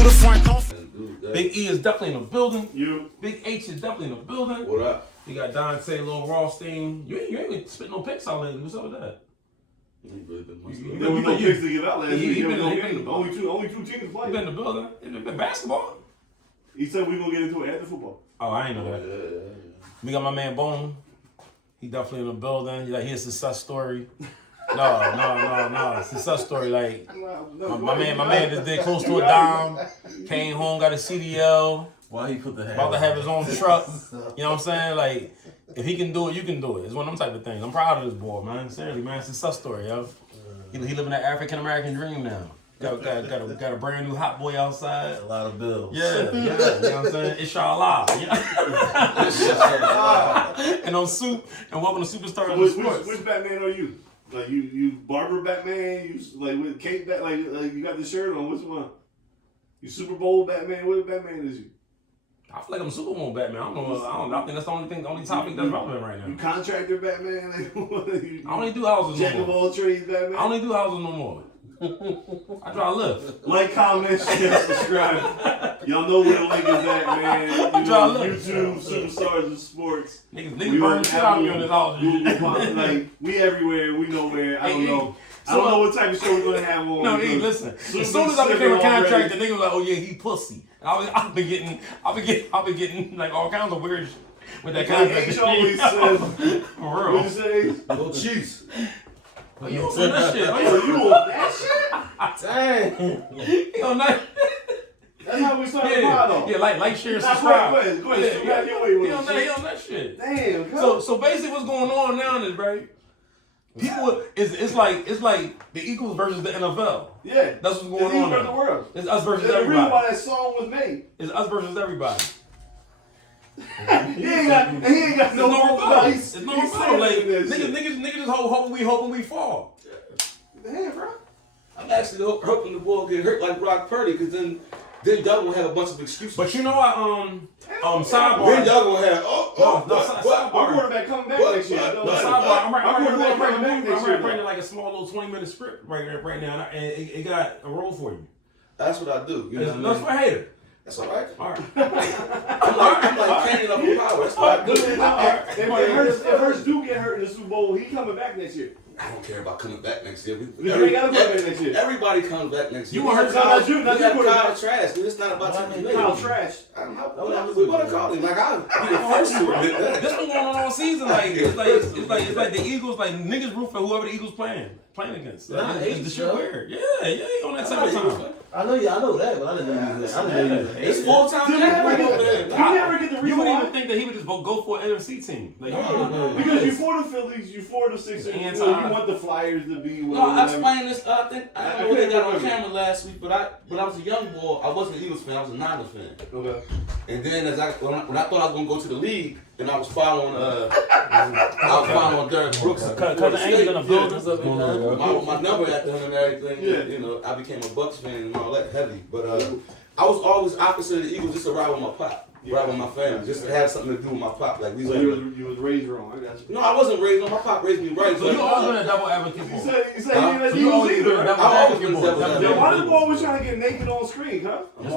to the front. Big E is definitely in the building. You. Big H is definitely in the building. What up? You got Dante, Lil Rothstein. You ain't even spit no picks out lately. What's up with that? There was no picks to give out last week. Only two teams He playing. been in the building. He been basketball. He said we gonna get into it after football. Oh, I ain't know that. We got my man Bone. He definitely in the building. He a success story. No. Success story. Like my man just did close to a dime. Came home, got a CDL. Why he put the About to have his own truck. You know what I'm saying? Like, if he can do it, you can do it. It's one of them type of things. I'm proud of this boy, man. Seriously, man. Success story, yo. He living that African American dream now. Got a brand new hot boy outside. A lot of bills. Yeah. You know what I'm saying? Inshallah. And on Soup, and welcome to Superstar in Sports. Which Batman are you? Like you barber Batman? You like with cape that like you got the shirt on? Which one? You Super Bowl Batman? What Batman is you? I feel like I'm Super Bowl Batman. I think that's the only topic that's relevant right now. You contractor Batman? I only do houses no more. Jack of all trades Batman? I only do houses no more. I try to live. Like, comment, share, subscribe. Y'all know where the link is at, man. YouTube, Superstars of Sports. Niggas burn shit out of me on this house. Like, we everywhere. We nowhere. I don't know. I don't know what type of show we're gonna have on. No, listen. As soon as I became a contractor, niggas was like, "Oh yeah, he pussy." I've been getting like all kinds of weird shit with that contract. H always says, "For what you say? No cheese. Oh, you on that shit? Oh, you on that shit? Dang. He on that. That's how we started the pod, though. Yeah, like, share, subscribe. Go ahead. He on that shit. Damn. So basically, what's going on now is right. People, it's like the Eagles versus the NFL. Yeah, that's what's going on in the world. It's us versus everybody. The reason everybody. why that song was made. It's us versus everybody. he ain't got no rebuttal. It's no rebuttal. Like niggas just hoping we fall. Damn, bro. I'm actually hoping the ball get hurt like Brock Purdy, because then y'all gonna have a bunch of excuses. But you know what? Sidebar. Then y'all gonna have our quarterback coming back next year. Sidebar. I'm writing like a small little 20-minute script right now, and it got a role for you. That's what I do. You know that's for a hater. That's all right. All right. I'm like Canyon up in power. That's what I do. If Hurts do get hurt in the Super Bowl, he coming back next year. I don't care about coming back next year. Everybody comes back next year. You want Hurts? Not you. Kyle trash. It's not about Tommy Lee. Kyle trash. I don't know. We want to call him. Like I'm the first to admit that. This been going on all season. Like it's like the Eagles. Like niggas root for whoever the Eagles playing against. It's the shit weird. Yeah, on that type of time. I know that, but I didn't know you. It's full time. You never get the reason. You wouldn't even think that he would just go for an NFC team. Like, because you for the Phillies, you for the Sixers, you want the Flyers to be. No, I explained this. I think I don't know what they got on camera last week, but I was a young boy. I wasn't an Eagles fan. I was a Niners fan. Okay. And then when I thought I was gonna go to the league, then I was following Derek Brooks. Cause the Angels in the building. My number after him and everything. Yeah. You know, I became a Bucks fan and all that heavy. But I was always opposite of the Eagles, just to ride with my pop. Ride with my family, just to have something to do with my pop. Like so you was raised wrong. I got you. No, I wasn't raised wrong. My pop raised me right. So you always been a double advocate for. He said he didn't let you either. I've always been a double advocate. Why the boy was trying to get naked on screen, huh? Come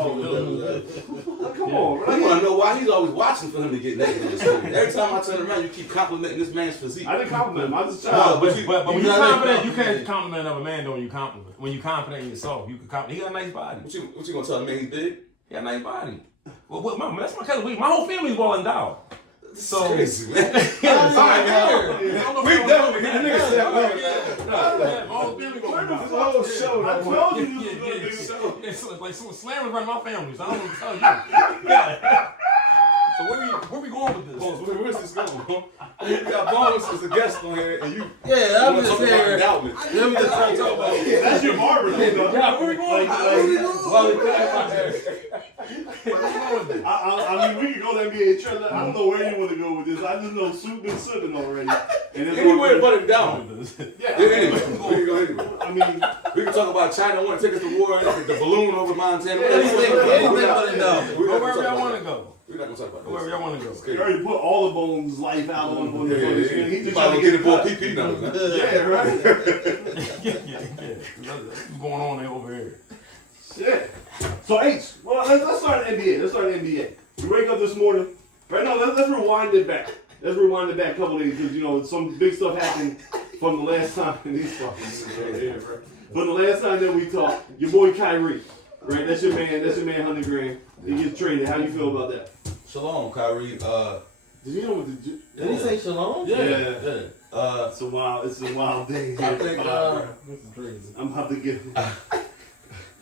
on, bro. I want to know why he's always watching for him to get naked on the screen. Every time I turn around, you keep complimenting this man's physique. I didn't compliment him. I just tried. But when you're confident, you can't compliment another man though. When you compliment. When you confident in yourself, you can compliment. He got a nice body. What you gonna tell the man he did? He got a nice body. Well, that's my cousin. My whole family's well endowed. So crazy, man. We definitely get the niggas that way. My whole family well endowed. This whole show. I told you this was gonna be It's like someone slamming running my family, so I don't know what to tell you. So where we going with this? Where's this going, bro? We got Bones as a guest on here, and you. Yeah, I'm just here. Let me just talk about. That's your barber, though. Yeah, where we going? I mean, we can go to NBA trailer. I don't know where you want to go with this. I just know Soup been sipping already. Anywhere but it down. Yeah. Anyway, we can go anywhere. I mean, we can talk about China want to take us to war, the balloon over Montana. Anything but it down. Go wherever y'all want to go. We're not gonna talk about this. Wherever y'all want to go. He already put all the Bones' life out on the screen. He's just trying to get it for PP numbers. Yeah, right. Yeah. What's going on over here? Shit. So H, well, let's start at NBA. You wake up this morning. Right now, let's rewind it back. Let's rewind it back a couple days because some big stuff happened from the last time. From the last time that we talked, your boy Kyrie, right? That's your man. That's your man, 100 grand. He gets traded. How do you feel about that? Shalom, Kyrie. Did you know what the? Did he say shalom? Yeah. Uh, It's a wild day. I think. This is crazy. I'm about to get.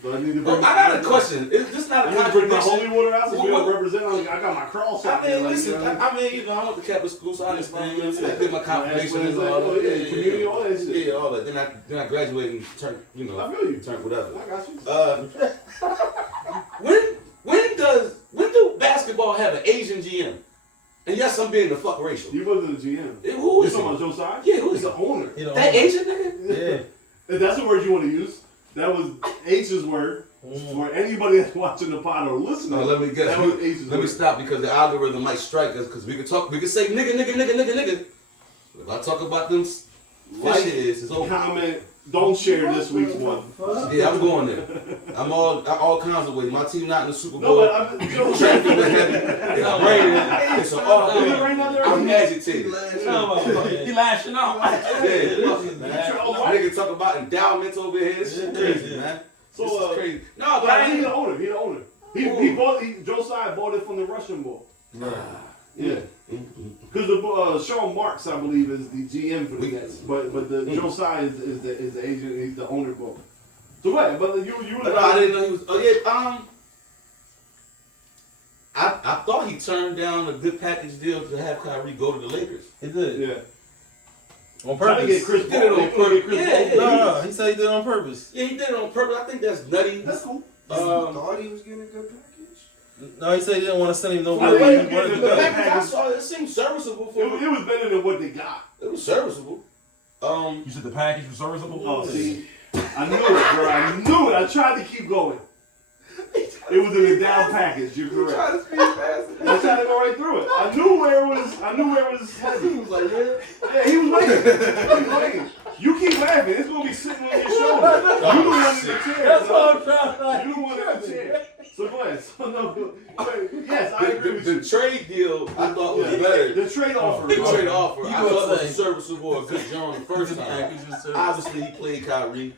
But I need to Well, bring. I got a question. Is this not a I need to bring my contradiction? holy water out so we don't represent. I got my cross out I there. mean, like, listen. you know, I went to Catholic school, so I understand. You know what I'm saying? I did my confirmation and all Oh, that. yeah, community, all that shit. Yeah, all that. Then I graduated and turned. I feel you. Turned whatever. I got you. When do basketball have an Asian GM? And yes, I'm being the fuck racial. You wasn't the GM. Who You is talking about he? Josiah? Yeah, who is He's the owner. That Asian nigga? Yeah. If that's the word you want to use. That was H's word. For anybody that's watching the pod or listening. No, let me that was H's let me word. stop because the algorithm might strike us because we can say nigga. If I talk about them Like, it's over. comment, don't share this week's one. Yeah, I'm going there. I'm all kinds of ways. My team not in the Super No, Bowl. but I'm, you know, Traffic was heavy. It's raining. It's an off Is it day. raining out there? I'm agitated. He lashing out. Yeah. Nigga talk about endowments over here. This shit crazy, man. So, This is crazy. No, but But I he's ain't. the owner. Josiah bought it from the Russian boy. Yeah. Because the Sean Marks, I believe, is the GM for the Nets. But the Josiah is the agent. He's the owner boy. So what? But you were. No, I didn't know he was. Oh yeah. I thought he turned down a good package deal to have Kyrie go to the Lakers. He did. Yeah. On Trying to get purpose. Chris Did it Paul. on purpose. Yeah. No, he said he did it on purpose. Yeah, he did it on purpose. I think that's nutty. That's cool. Thought he was getting a good package. No, he said he didn't want to send him Well, nowhere. they He didn't wanted get to the go. package I saw, it seemed serviceable for It him. was better than what they got. It was serviceable. You said the package was serviceable? Oh, see, I knew it, bro. I knew it. I tried to keep going. It was in a down package. You're correct. Trying to speak fast. I tried to go right through it. I knew where it was heavy. He was like, yeah. Yeah, he was waiting. You keep laughing. It's gonna be sitting on your shoulder. You the one in the chair. That's no? what I'm trying to You the one in the chair. So go ahead. So no, yes, I agree with The you. trade deal I thought was better. The trade offer. The trade offer, You I know thought what I'm was serviceable, a good job the first time. Obviously, he played Kyrie,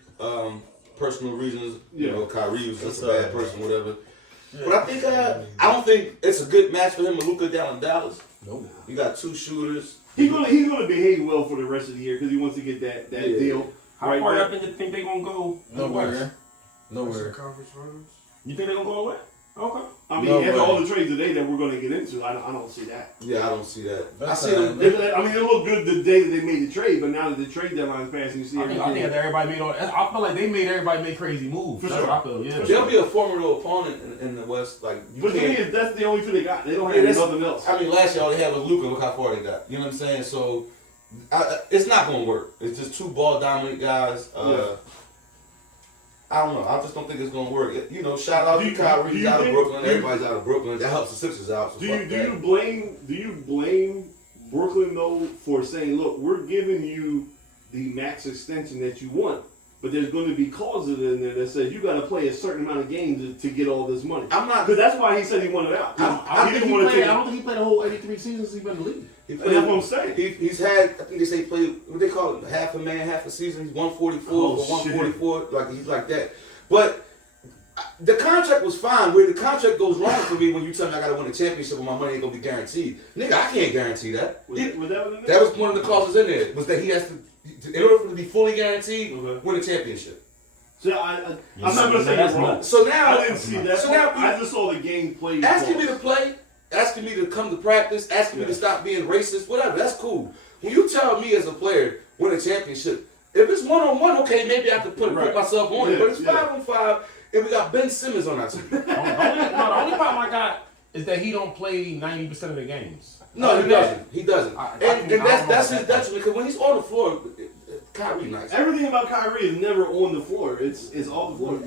personal reasons. You know, Kyrie was just a bad person, whatever. But I think I don't think it's a good match for him and Luka down in Dallas. Nope. You got two shooters. He's gonna behave well for the rest of the year because he wants to get that deal. How far up you think they gonna go? Nowhere. Conference finals. You think they gonna go away? Okay. I mean, No after way. all the trades today that we're going to get into, I don't see that. Yeah, I don't see that. I That's see them. It looked good the day that they made the trade, but now that the trade deadline's passing, you see I think everything. everybody made all. I feel like they made everybody make crazy moves. For That's sure. what I feel. Yeah. They'll be a formidable opponent in the West. Like you But the thing can't. is, that's the only two they got. They don't Yeah, have that's- nothing else. I mean, last year all they had was Luka. Look how far they got. You know what I'm saying? So it's not gonna work. It's just two ball dominant guys. I don't know. I just don't think it's gonna work. You know, shout out Do to you- Kyrie. do He's you out of think- Brooklyn. do you- Everybody's out of Brooklyn. That helps the Sixers out. So Do fuck you that. blame Brooklyn though for saying, look, we're giving you the max extension that you want, but there's going to be clauses in there that says you got to play a certain amount of games to get all this money. I'm not. Because that's why he said he wanted out. I don't He think didn't he want to played. take. I don't think he played the whole 83 seasons he's been in the league. He And that's what I'm played, saying. he's had. I think they say played. What they call it? Half a man, half a season. He's 144 Oh, or 144. Like he's like that. But the contract was fine. Where the contract goes wrong for me when you tell me I got to win a championship and my money ain't gonna be guaranteed. Nigga, I can't guarantee that. Was that what it That was one of the clauses in there. Was that he has to, in order for him to be fully guaranteed, Okay. win a championship. So I'm not going to say That's you're wrong. nuts. So now, I didn't see that. So now I just saw the game played. asking me to play, asking me to come to practice, asking me to stop being racist, whatever, that's cool. When you tell me as a player, win a championship, if it's 1-on-1, okay, maybe I could put myself on it. But it's 5-on-5, and we got Ben Simmons on our team. The only problem I got is that he don't play 90% of the games. No, he doesn't. He doesn't. I And don't know that's about his that. detriment, because when he's on the floor, Kyrie nice. Everything about Kyrie is never on the floor. It's off the floor.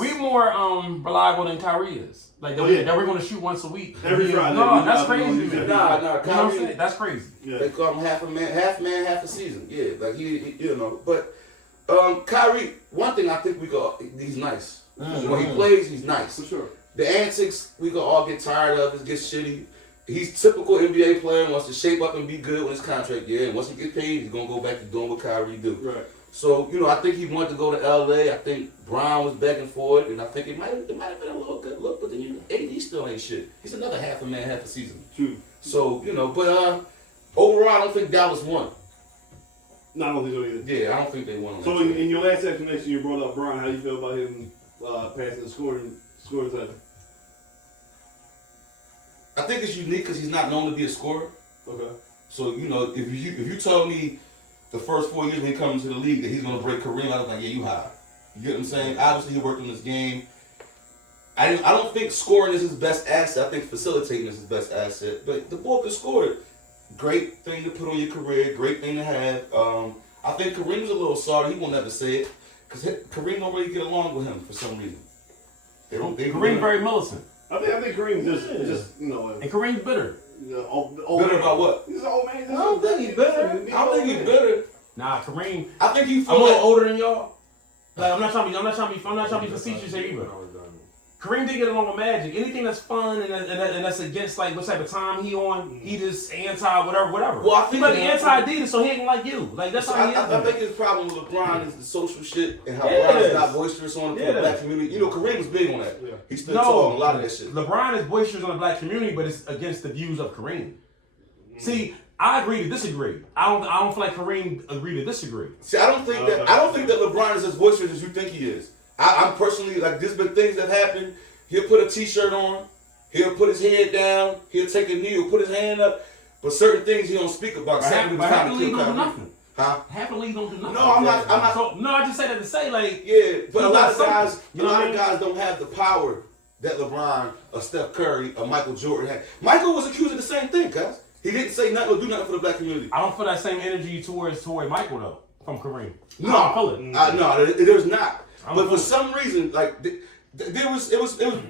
We more reliable than Kyrie is. Like that, that we're going to shoot once a week. Every Friday. No, that's crazy to me. Nah, You know what I'm Kyrie. saying? That's crazy. Yeah. They call him half man, half a season. Yeah, like he you know. But Kyrie, one thing I think he's nice. When he plays, he's nice. For sure. The antics we can all get tired of. It gets shitty. He's typical NBA player. Wants to shape up and be good when his contract year. And once he get paid, he's gonna go back to doing what Kyrie do. Right. So I think he wanted to go to LA. I think Brown was begging for it, and I think it might have been a little good look. But then AD still ain't shit. He's another half a season. True. So but overall, I don't think Dallas won. No, I don't think so either. Yeah, I don't think they won. So in your last explanation, you brought up Brown. How do you feel about him passing the scoring title? I think it's unique because he's not known to be a scorer. Okay. So if you told me the first 4 years when he comes into the league that he's gonna break Kareem, I was like, yeah, you high. You get what I'm saying? Obviously, he worked on this game. I don't think scoring is his best asset. I think facilitating is his best asset. But the boy could score it. Great thing to put on your career. Great thing to have. I think Kareem's a little sorry. He won't ever say it because Kareem don't really get along with him for some reason. Kareem very militant. I think Kareem just And Kareem's bitter. Bitter about what? He's an old man. I don't think he's better. I don't think he's bitter. Nah, Kareem. I think he I'm a feels little like older than y'all. Like, I'm not trying to be facetious here either. Kareem did get along with Magic. Anything that's fun and that's against like what type of time he on, he just anti whatever. Well, I think he's like anti Adidas, so he ain't like you. Like that's how he is. I think his problem with LeBron is the social shit and how Yes. LeBron is not boisterous on the black community. Kareem was big on that. Yeah. He stood tall on a lot of that shit. LeBron is boisterous on the black community, but it's against the views of Kareem. See, I agree to disagree. I don't feel like Kareem agree to disagree. See, I don't think that LeBron is as boisterous as you think he is. I'm personally like, there's been things that happen. He'll put a t-shirt on. He'll put his head down. He'll take a knee. He'll put his hand up. But certain things he don't speak about. Half the league don't do nothing. Huh? Half the league don't do nothing. No, I'm not. So, no, I just say that to say like. Yeah, but a lot of something. guys, You know what I mean? guys don't have the power that LeBron, or Steph Curry, or Michael Jordan had. Michael was accused of the same thing, cuz. He didn't say nothing or do nothing for the black community. I don't feel that same energy toward Michael though from Kareem. No, I don't feel it. No, there's not. I don't But feel for it. some reason, like it was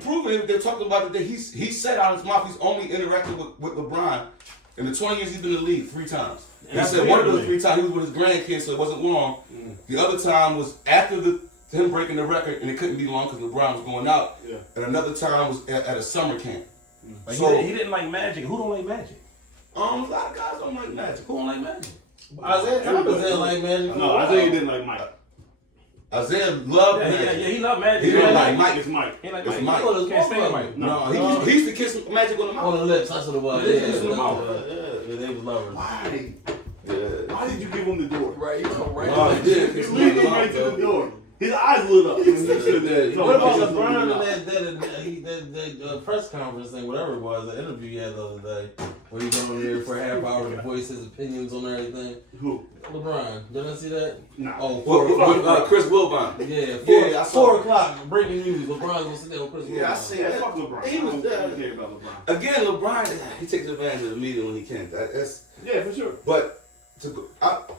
proven. They're talking about it that he said out of his mouth he's only interacted with LeBron in the 20 years he's been in the league 3 times. And he That's said one of weird those to me. 3 times he was with his grandkids, so it wasn't long. The other time was after him breaking the record, and it couldn't be long because LeBron was going out. Yeah. And another time was at a summer camp. Like, So he didn't like Magic. Who don't like Magic? a lot of guys don't like Magic. Who don't like Magic? Isaiah Thomas didn't like Magic. No, I think he didn't like Mike. Isaiah loved Yeah, Magic. he loved Magic. He didn't like Mike. Mike. It's Mike. He like It's Mike. Mike. Well, Can't stand Mike. No, he used to kiss Magic on the On mouth. the lips, that's what it was. Yeah, Yeah, it's in the mouth. yeah, they was lovers. Why? Yeah. Why did you give him the door? Right, you come right. No, he did. He leaned him right to the door. His eyes lit up. When he stood there. What about Talking LeBron and that press conference thing, whatever it was, the interview he had the other day, where he went on there for a half hour to voice his opinions on everything? Who? LeBron, did I see that? Nah. Oh, 4 With o'clock. Chris Wilbon. Yeah, I saw 4 it. o'clock, breaking news. LeBron's gonna sit there with Chris Yeah, I Wilbon. see Yeah, that. fuck LeBron. He was I there. don't care about LeBron. Again, LeBron, he takes advantage of the media when he can. That's Yeah, for sure. but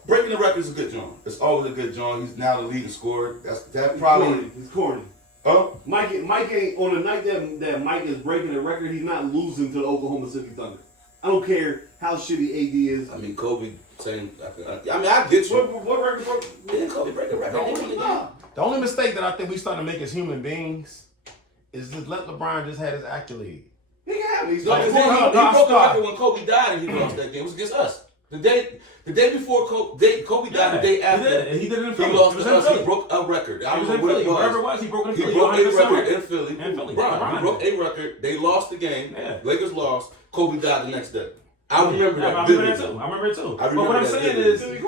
breaking the record is a good joint. It's always a good joint. He's now the leading scorer. That probably. He's corny. Oh, Mike ain't on the night that Mike is breaking the record. He's not losing to the Oklahoma City Thunder. I don't care how shitty AD is. I mean Kobe saying. I mean I get you. What record broke? Didn't Kobe break a record? The only mistake that I think we starting to make as human beings is just let LeBron just have his accolade. He can have it. He's No, like, he broke the record when Kobe died and he lost that game. It was against us. The day before Kobe died, the day after. He did it in He Philly. lost He to was in us. He Philly. broke a record. I He was don't in know what Philly. it was. Wherever it was, he broke it in He Philly. broke a 100% record in Philly. In Philly. LeBron, he LeBron broke did. a record. They lost the game. Yeah. Lakers lost. Kobe died the next day. I remember that. I remember that too. I remember it too. I But what remember I'm that saying vividly. is,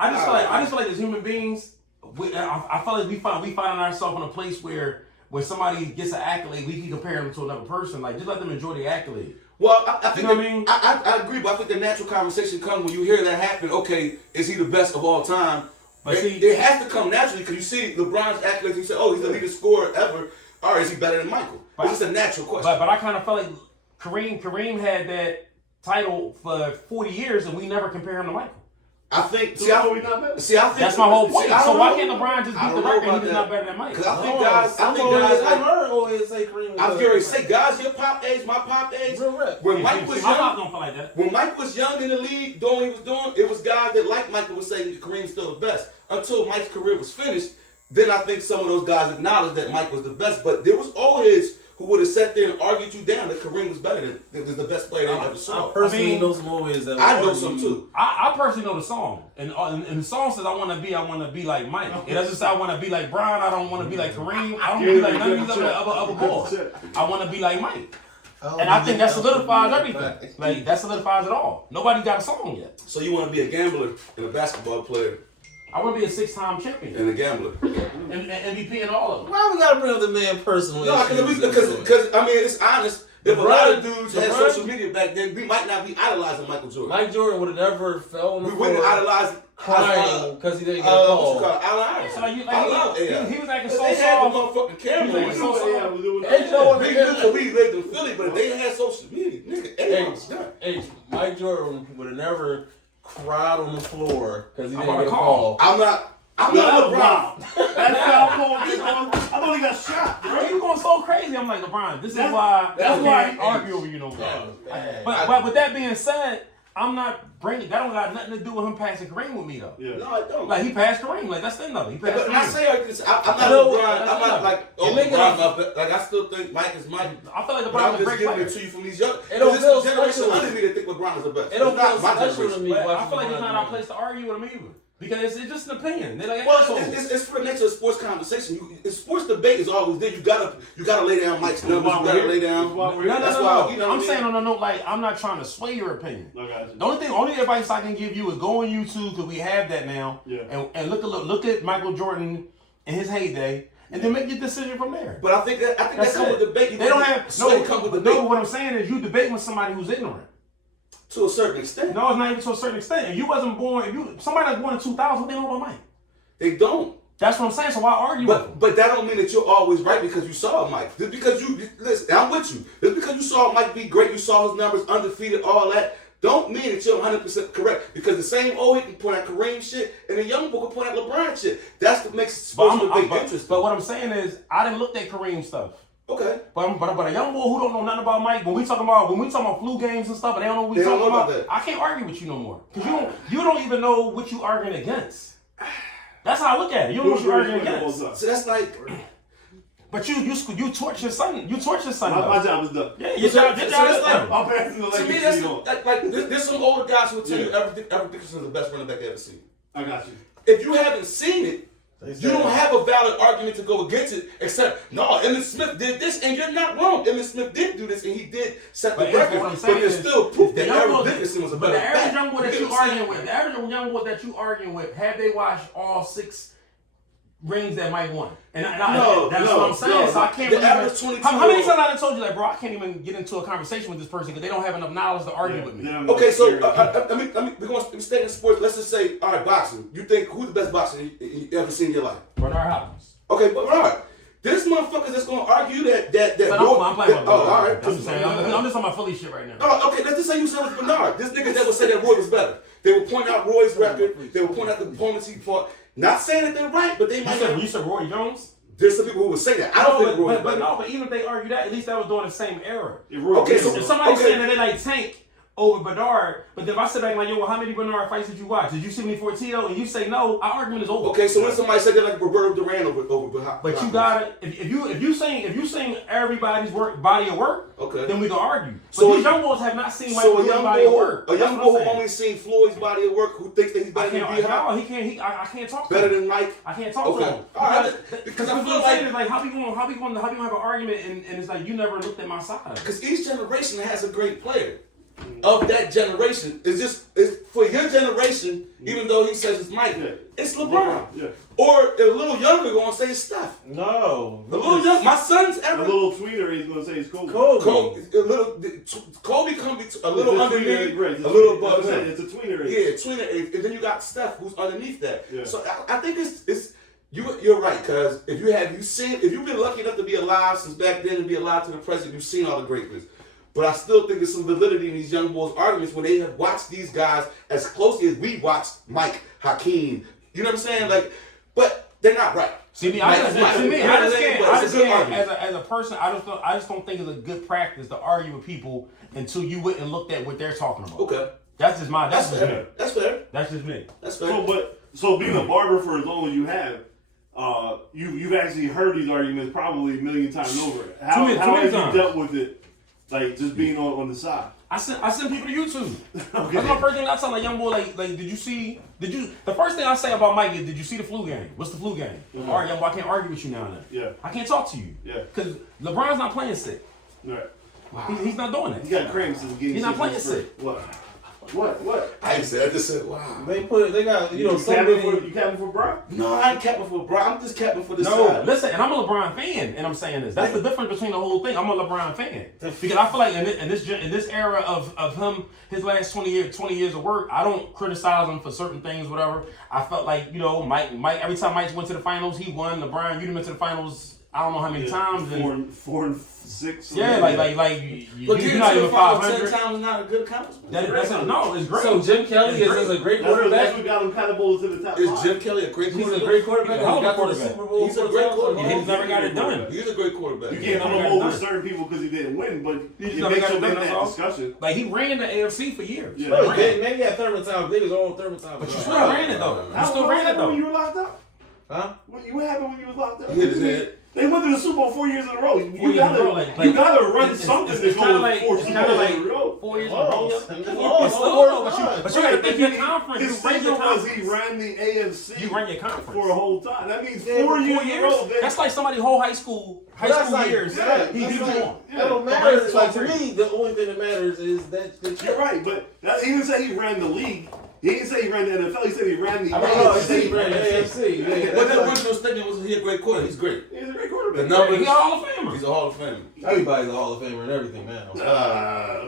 I just feel like as human beings, I feel like we find ourselves in a place where somebody gets an accolade, we can compare them to another person. Like, just let them enjoy the accolade. Well, I think You know what I mean? I agree, but I think the natural conversation comes when you hear that happen. Okay, is he the best of all time? But see, it has to come naturally because you see LeBron's accolades. You say, "Oh, he's the leading scorer ever." All right, is he better than Michael? It's just a natural question. But I kind of felt like Kareem had that title for 40 years, and we never compare him to Michael. I think. I think That's my whole point. I So don't why know. can't LeBron just I beat the don't know record and about he's that. not better than Mike? Because I think guys. I've heard always say Kareem. I was going to say guys your pop age, my pop age. Real rap. When Mike was My young, pop don't feel like that. when Mike was young in the league, doing what he was doing, it was guys that like Michael was saying Kareem's still the best. Until Mike's career was finished, then I think some of those guys acknowledged that Mike was the best. But there was always who would have sat there and argued you down that Kareem was better than was the best player they ever saw. I personally know some always that I know some too. I personally know the song, and the song says I want to be like Mike. It doesn't say I want to be like Brian. I don't want to be like Kareem. I don't want to be like none of these other boys. I want to be like Mike. And I think that solidifies everything. Like, that solidifies it all. Nobody got a song yet. So you want to be a gambler and a basketball player I want to be a 6-time champion. and a gambler. And MVP in all of them. Why we gotta bring up the man personally? No, because I mean, it's honest. If a lot of dudes had social media back then, we might not be idolizing Michael Jordan. Mike Jordan would have never fell on the We floor wouldn't idolize crying because he didn't get a what call. you call it? Allen So Iverson. he was acting If so they had the soft. motherfucking camera He on. was so soft. Hey, you know what? We knew because we lived in Philly, but if they had social media, nigga, everyone was done. Hey, Mike Jordan would have never cried on the floor because he I didn't wanna get a call. call. I'm not LeBron. That's how I thought he got shot. Bro, you going so crazy. I'm like, LeBron, this is why I argue over you no more. But with that being said, I'm not bringing, that don't got nothing to do with him passing Kareem with me though. Yeah. No, I don't. Like, he passed Kareem. Like, that's the thing though. He passed But when I Kareem. say like this, I'm not No, LeBron. I'm not like, oh, make it LeBron. Like, I still think Mike is Mike. I feel like But LeBron's I'm a just great giving player. it to you from these young. It don't This feel generation special. under me that think LeBron is the best. It don't It's not feel my special to generation. me. But I watching feel like it's LeBron not do our it. place to argue with him either. Because it's just an opinion. They're like, Well, assholes. it's for the nature of sports conversation. Sports debate is always there. You gotta lay down Mike's numbers. You gotta lay down. That's why, you know what I'm I mean? saying on a note, like, I'm not trying to sway your opinion. I got you. The only advice I can give you is go on YouTube because we have that now, and look at Michael Jordan in his heyday, and then make your decision from there. But I think that comes with debate. They don't have sway comes with debate no. What I'm saying is you debating with somebody who's ignorant. to a certain extent. No, it's not even to a certain extent. If you wasn't born, somebody that's born in 2000, what they know about Mike? They don't. That's what I'm saying. So why argue with them? But that don't mean that you're always right because you saw Mike. Just because you listen, I'm with you. Just because you saw Mike be great, you saw his numbers undefeated, all that, don't mean that you're 100% correct. Because the same old he can point out Kareem shit, and the young boy can point out LeBron shit. That's what makes sports debate interesting. But what I'm saying is, I didn't look at Kareem stuff. Okay. But a young boy who don't know nothing about Mike, when we talking about flu games and stuff, and they don't know what we talking about, that. I can't argue with you no more because you don't even know what you arguing against. That's how I look at it. You don't know what you're arguing against. So that's like. But you torch your son. You torch your son. My job is done. Yeah, your job is done. I'm passing the To me, that's like there's some older guys who will tell you Eric Dickerson's the best running back they ever seen. I got you. If you haven't seen it, you don't have a valid argument to go against it, except, no, Emmitt Smith did this, and you're not wrong. Emmitt Smith did do this, and he did set the record. But there's still proof that Eric Dickerson was a better back. The average young boy that you arguing with, the average young boy that you arguing with, have they watched all 6 rings that Mike won? And that's what I'm saying. So I can't the average 22. How many times I done told you, like, bro, I can't even get into a conversation with this person because they don't have enough knowledge to argue with me. Okay, so we're going to stay in sports. Let's just say, all right, boxing. You think who's the best boxer you ever seen in your life? Bernard Hopkins. Okay, but Bernard, this motherfucker that's going to argue that. I'm playing with Bernard. All right. I'm just on my Philly shit right now. Oh, okay, let's just say you said it was Bernard. This nigga that would say that Roy was better. They would point out Roy's record. They would point out the performance he fought. Not saying that they're right, but they might. You said Roy Jones? There's some people who would say that. I don't think Roy is better. But even if they argue that, at least that was during the same era. Okay, so if somebody's saying that they like Tank over Bernard, but then if I sit back like, yo, well, how many Bernard fights did you watch? Did you see me for Tito? And you say no, our argument is over. Okay, so when somebody said they like Roberto Duran over but you gotta, if you saying everybody's body of work, okay, then we can argue. But so these young boys have not seen Michael Jordan's body of work. A young boy who only seen Floyd's body of work, who thinks that he's better than B. I can't talk to better him. than Mike. I can't talk to him. All right. Because I feel like how we gonna have an argument and it's like you never looked at my side. Because each generation has a great player. Of that generation, it's for your generation. Even though he says it's Mike, it's LeBron. Yeah. Or a little younger gonna say it's Steph. No. A little young. My son's A little tweener, he's gonna say it's Kobe. Kobe can be a little underneath, a little above him. It's a tweener age. Yeah, tweener age, and then you got Steph who's underneath that. Yeah. So I think it's you're right, because if you've been lucky enough to be alive since back then and be alive to the present, you've seen all the greatness. But I still think there's some validity in these young boys' arguments when they have watched these guys as closely as we watched Mike, Hakeem. You know what I'm saying? Like, but they're not right. See me, I just can't. As a person, I just don't think it's a good practice to argue with people until you went and looked at what they're talking about. Okay. That's just fair. me. That's fair. That's just me. That's fair. So being a barber for as long as you have, you've actually heard these arguments probably a million times over. Too How many have times. you dealt with it? Like just being on the side. I sent people to YouTube. Okay. That's my first thing I tell a young boy. Like, did you? The first thing I say about Mike is, did you see the flu game? What's the flu game? Mm-hmm. All right, young boy, I can't argue with you now and then. Yeah. I can't talk to you. Yeah. Because LeBron's not playing sick. Right. He's not doing it. He got cramps since getting He's not sick playing in the spring. sick. What? I just said, wow. They got, You capping for Brown? No, I ain't capping for Brown. I'm just capping for the No, side. listen, and I'm a LeBron fan, and I'm saying this. That's the difference between the whole thing. I'm a LeBron fan because I feel like in this era of him, his last 20 years of work, I don't criticize him for certain things, whatever. I felt like Mike. Every time Mike went to the finals, he won. LeBron, you went to the finals. I don't know how many times. And, 4 and 6. yeah, like you're Getting not to the even final 500. 10 times is not a good accomplishment. No, it's great. So Jim Kelly It's is a great That's quarterback. what got him catapulted to the top Is 5. Jim Kelly a great He's quarterback? a great quarterback. He's a hell of a He got to the quarterback. Super Bowl. He's a great quarterback. He's never got it done. He's a great quarterback. You can't put him over certain people because he didn't win, but He just it never makes got him it in done, that that's all. discussion. Like he ran the AFC for years. Yeah. Bro, Ran. maybe at Thurman time, they was on Thurman time. But you still ran it though. You still ran it happened when you though. were locked up? Huh? What happened when you was locked up? He hit his head. They went to the Super Bowl 4 years in a row. 4 years in a row, like- You gotta run it's- something it's to kinda go like- 4 it's Super kinda Bowls like- in a row. 4 years in a Oh, row. oh, It's still, but you gotta think your conference. His You ran your statement was conference. he ran the AFC You ran your conference. for a whole time. That means Yeah, 4 but years in a row. That's like somebody whole high school That's like- years. yeah, He that's beat like- you on. That don't The matter. race is Like to over. me, the only thing that matters is that You're right, but he didn't say he ran the league. He didn't say he ran the NFL. He said he ran the I don't know. AFC. He ran AFC. But Yeah, the that's original statement was he a great quarterback. He's great. He's a great quarterback. The numbers. He's a Hall of Famer. He's a Hall of Famer. like, everybody's a Hall of Famer and everything now.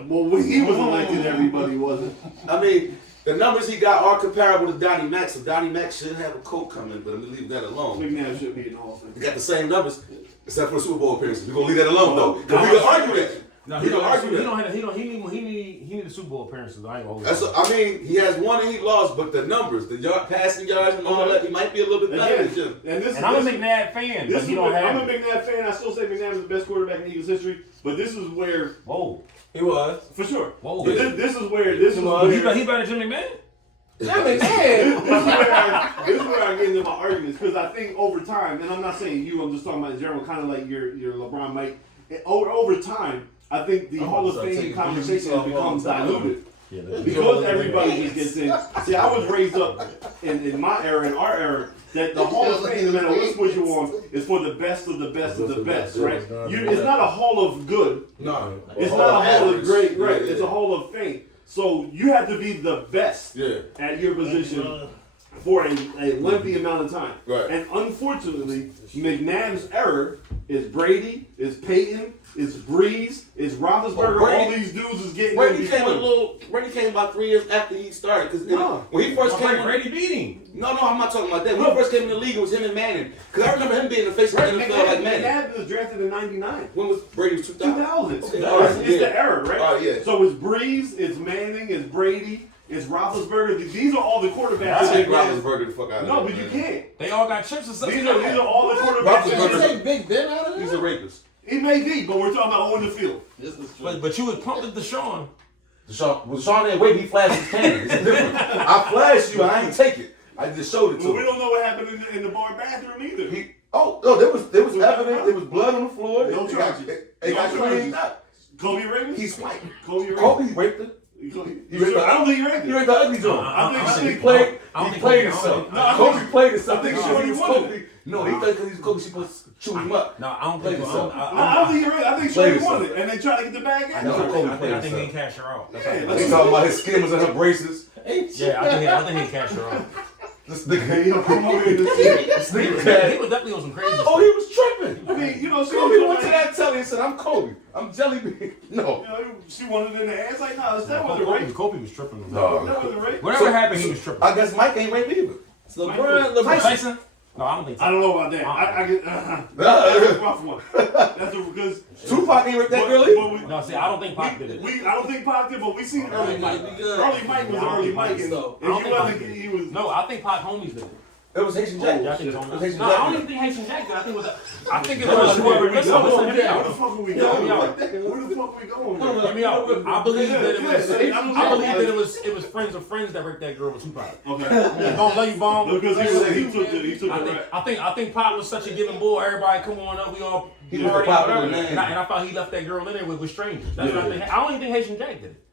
Well, when he was elected, everybody wasn't. I mean, the numbers he got are comparable to Donnie Mack, so Donnie Mack shouldn't have a coat coming, but I'm going to leave that alone. McNabb should be in the Hall of He Fame. got the same numbers, except for the Super Bowl appearances. We're going to leave that alone, though. Because we can argue that. No, We can argue that. he need the Super Bowl appearances. I ain't gonna hold That's you. I mean, he has one and he lost, but the numbers, the passing yards and all that, he might be a little bit better than Jim. And I'm a McNabb fan, but he don't I'm have a it. McNabb fan. I still say McNabb is the best quarterback in Eagles history. But this is where, Whoa. He was. for sure. Whoa. But this is where He better than Jim McMahon? That this is where I get into my arguments because I think over time, and I'm not saying you, I'm just talking about in general, kind of like your LeBron Mike. Over time, I think the Hall of Fame conversation has become diluted because everybody just gets in. See, I was raised up in my era, in our era, that the Hall of Fame, no matter what sport you're on, is for the best of the best of the best, right? It's not a Hall of good. No. It's not a Hall of great, right? Yeah, It's a Hall of Fame. So you have to be the best Yeah. at your position for a lengthy amount of time. Right. And unfortunately, McNabb's error is Brady, is Peyton, is Breeze, is Roethlisberger. Brady- all these dudes is getting Brady in came between. Brady came about 3 years after he started. Because No. when he first came Brady beat him. No, I'm not talking about that. When he first came in the league, it was him and Manning. Because I remember him being the face of the NFL like Manning. McNabb was drafted in '99. When was Brady? Was 2000? 2000. Okay, So all right, it's yeah. the error, right? Oh, yeah. So it's Breeze, it's Manning, it's Brady, it's Roethlisberger. These are all the quarterbacks. I take that- Roethlisberger the fuck out of No, it, but you man. can't. They all got chips or something. These are all the quarterbacks. Did you take Big Ben out of He's there? a rapist. He may be, but we're talking about on the field. This is true. But you was pumped at Deshaun. Deshaun didn't wait, he flashed his cannon. It's different. I flashed you, I ain't take it. I just showed it to Well, we him. don't know what happened in the bar bathroom either. No, there was evidence, there was blood on the floor. No It got- charges. It got No charges. cleaned up. Kobe raped? He's white. Kobe raped? Kobe raped her. You sure? I don't think he raped He it. raped the ugly joint. I think He played Kobe- himself. No, I Kobe think- played himself. I think He Shorty was wanted Kobe. No, he thought because he was Kobe, she supposed to chew him up. No, I don't Play think so. himself. I don't think he raped it. I think Played Shorty won himself. it. And they tried to get the bag I out. know No, Kobe I played think he himself. cashed her out. Yeah, He talking about his skin was in her braces. Yeah, I think he cashed her out. This nigga, He promoted this shit. this He nigga. was definitely on some crazy Oh, stuff. he was tripping. I mean, you know, she Kobe was went to that telly and said, "I'm Kobe. I'm Jelly Bean." No. she wanted it in the ass. Like, nah, that wasn't rape. Kobe was tripping. No. That wasn't rape. Whatever happened, he was tripping. I guess Mike ain't raped either. LeBron. Tyson? No, I don't think so. I don't know about that. I get, that's a rough one. That's a, because Tupac ain't raped that girl but either. No, see, I don't think Pac did it. I don't think Pac did, but we seen early Mike. Early Mike was early Mike, and I don't he think wasn't. Pac He was. No, I think Pac homies did it. It was Haitian Jack. Yeah, I think it's It on. was Haitian No, Jack. I don't even think Haitian Jack did. I think it Where was whoever. the fuck are we Listen, going? Where the fuck are we going? Hear me out. I believe that it was. Yeah, I believe that it was friends of friends that raped that girl with Tupac. Okay. Bone, love you, Bone. Because he took the rap. I think Pop was such a giving boy. Everybody come on up. We all He was a party, popular whatever. man. And I thought he left that girl in there with strangers. That's what I think. I don't even think Haitian Jack did it.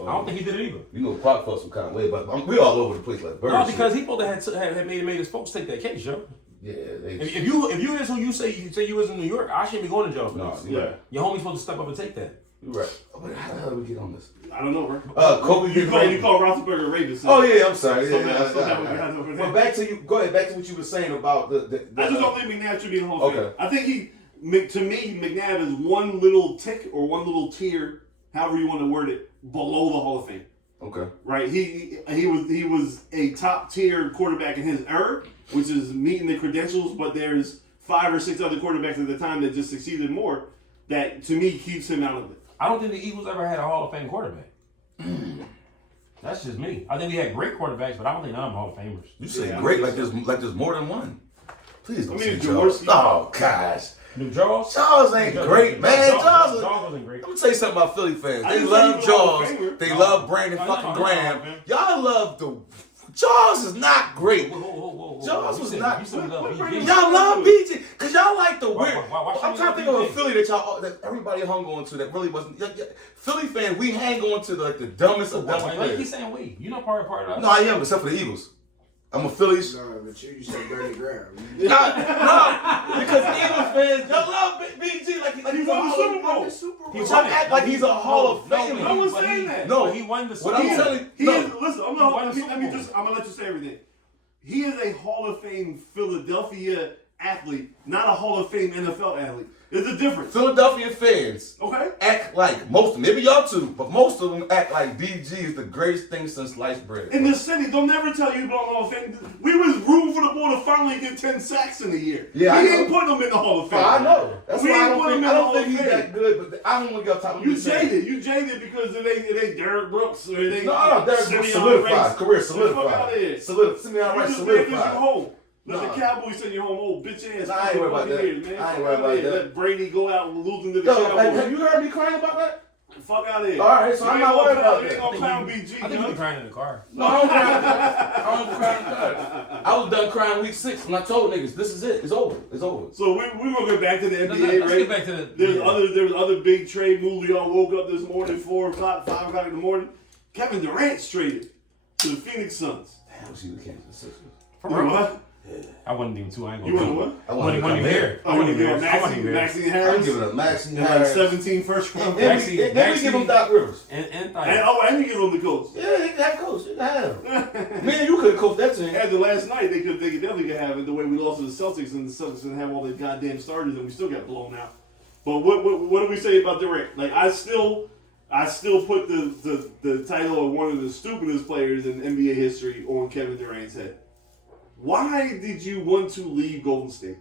I don't think he did it either. You know, Pac felt some kind of way, but we all over the place like birds. No, because he supposed to had made his folks take that case, yo. Yeah, they. If you is who you say you was in New York, I shouldn't be going to jail. No, Yeah. right. Your homie's supposed to step up and take that. You're right. Wait, how the hell did we get on this? I don't know, bro. Kobe. You call Roethlisberger a rapist. Oh yeah, I'm sorry. So Yeah, that's what we had over there. But back to you. Go ahead. Back to what you were saying about the I just don't think McNabb should be in the Hall of Fame. Okay. I think to me, McNabb is one little tick or one little tier, however you want to word it, below the Hall of Fame. Okay. Right? He was a top tier quarterback in his era, which is meeting the credentials, but there's 5 or 6 other quarterbacks at the time that just succeeded more. That to me keeps him out of it. I don't think the Eagles ever had a Hall of Fame quarterback. That's just me. I think we had great quarterbacks, but I don't think none of them Hall of Famers. You say great like there's more than one. Please don't say Jaworski. Charles. Oh gosh. New Jaws? Charles ain't great, man. Jaws Charles. wasn't great. Let me tell you something about Philly fans. I They didn't love say you were a Hall of Jaws. Famer. They love Brandon fucking Graham. Y'all love the Jaws is not great. Whoa. Jaws was not. You said we love BG. Y'all love BG because y'all like the weird. why I'm trying to think of a Philly that everybody hung on to that really wasn't. Philly fan, we hang on to the dumbest of dumb Why you keep players. saying we? You're not part of us. No, I am, except for the Eagles. I'm a Phillies. No, but you said Bernie Graham. No, because Eagles fans, y'all love BG like he's He a won the Hall Super of Bowl. He Y'all act like he's a Hall of Famer. No one's saying that. No, he won the What I'm Super Bowl. telling He no. is, listen, I'm won gonna let you say everything. He is a Hall of Fame Philadelphia athlete, not a Hall of Fame NFL athlete. There's a difference. Philadelphia fans Okay? act like most, maybe y'all too, but most of them act like BG is the greatest thing since sliced bread. In the city, they'll never tell you about Hall of Fame. We was rooting for the boy to finally get 10 sacks in a year. Yeah, we I ain't know. putting him in the Hall of Fame. I know. That's We why I ain't putting him don't think, in I the don't Hall think of he's Fame. that good, but I don't want to get off top of You jaded because it ain't Derrick Brooks or it ain't No, Derrick Brooks Simeon solidified. Rice. Career Get the fuck solidified. out of here. Simeon You Rice just mad 'cause you solidified. home. Let Nah. the Cowboys send you home, old bitch ass. Nah, I ain't worried about that. Years, man. I ain't Fuck worried outta about here. that. Let Brady go out and losing to the Yo, Cowboys. have you heard me crying about that? Fuck out of here. All right, so I'm not worried about You that. ain't gonna clown BG, I think he man. was crying in the car. No, I don't cry. I don't cry. I was done crying week 6 when I told niggas, this is it. It's over. It's over. So we're gonna go back to the NBA, Let's right? get back to the. There's other big trade moves. Y'all woke up this morning, 4 o'clock, 5 o'clock in the morning. Kevin Durant's traded to the Phoenix Suns. Damn, she the Kansas City. From You know what? I wasn't even too. I ain't gonna. You want what? I wasn't even here. I Oh, wasn't you even giving here. I wasn't even here. Maxine I'm Harris? giving up Maxine And like Harris. 17 first round Then picks. we give him Doc Rivers. And And you give him the coach. Yeah, he can have coach. He can have. Man, you could have coached that team. After last night, they could definitely have it the way we lost to the Celtics, and the Celtics didn't have all their goddamn starters, and we still got blown out. But what do we say about Durant? Like I still put the title of one of the stupidest players in NBA history on Kevin Durant's head. Why did you want to leave Golden State?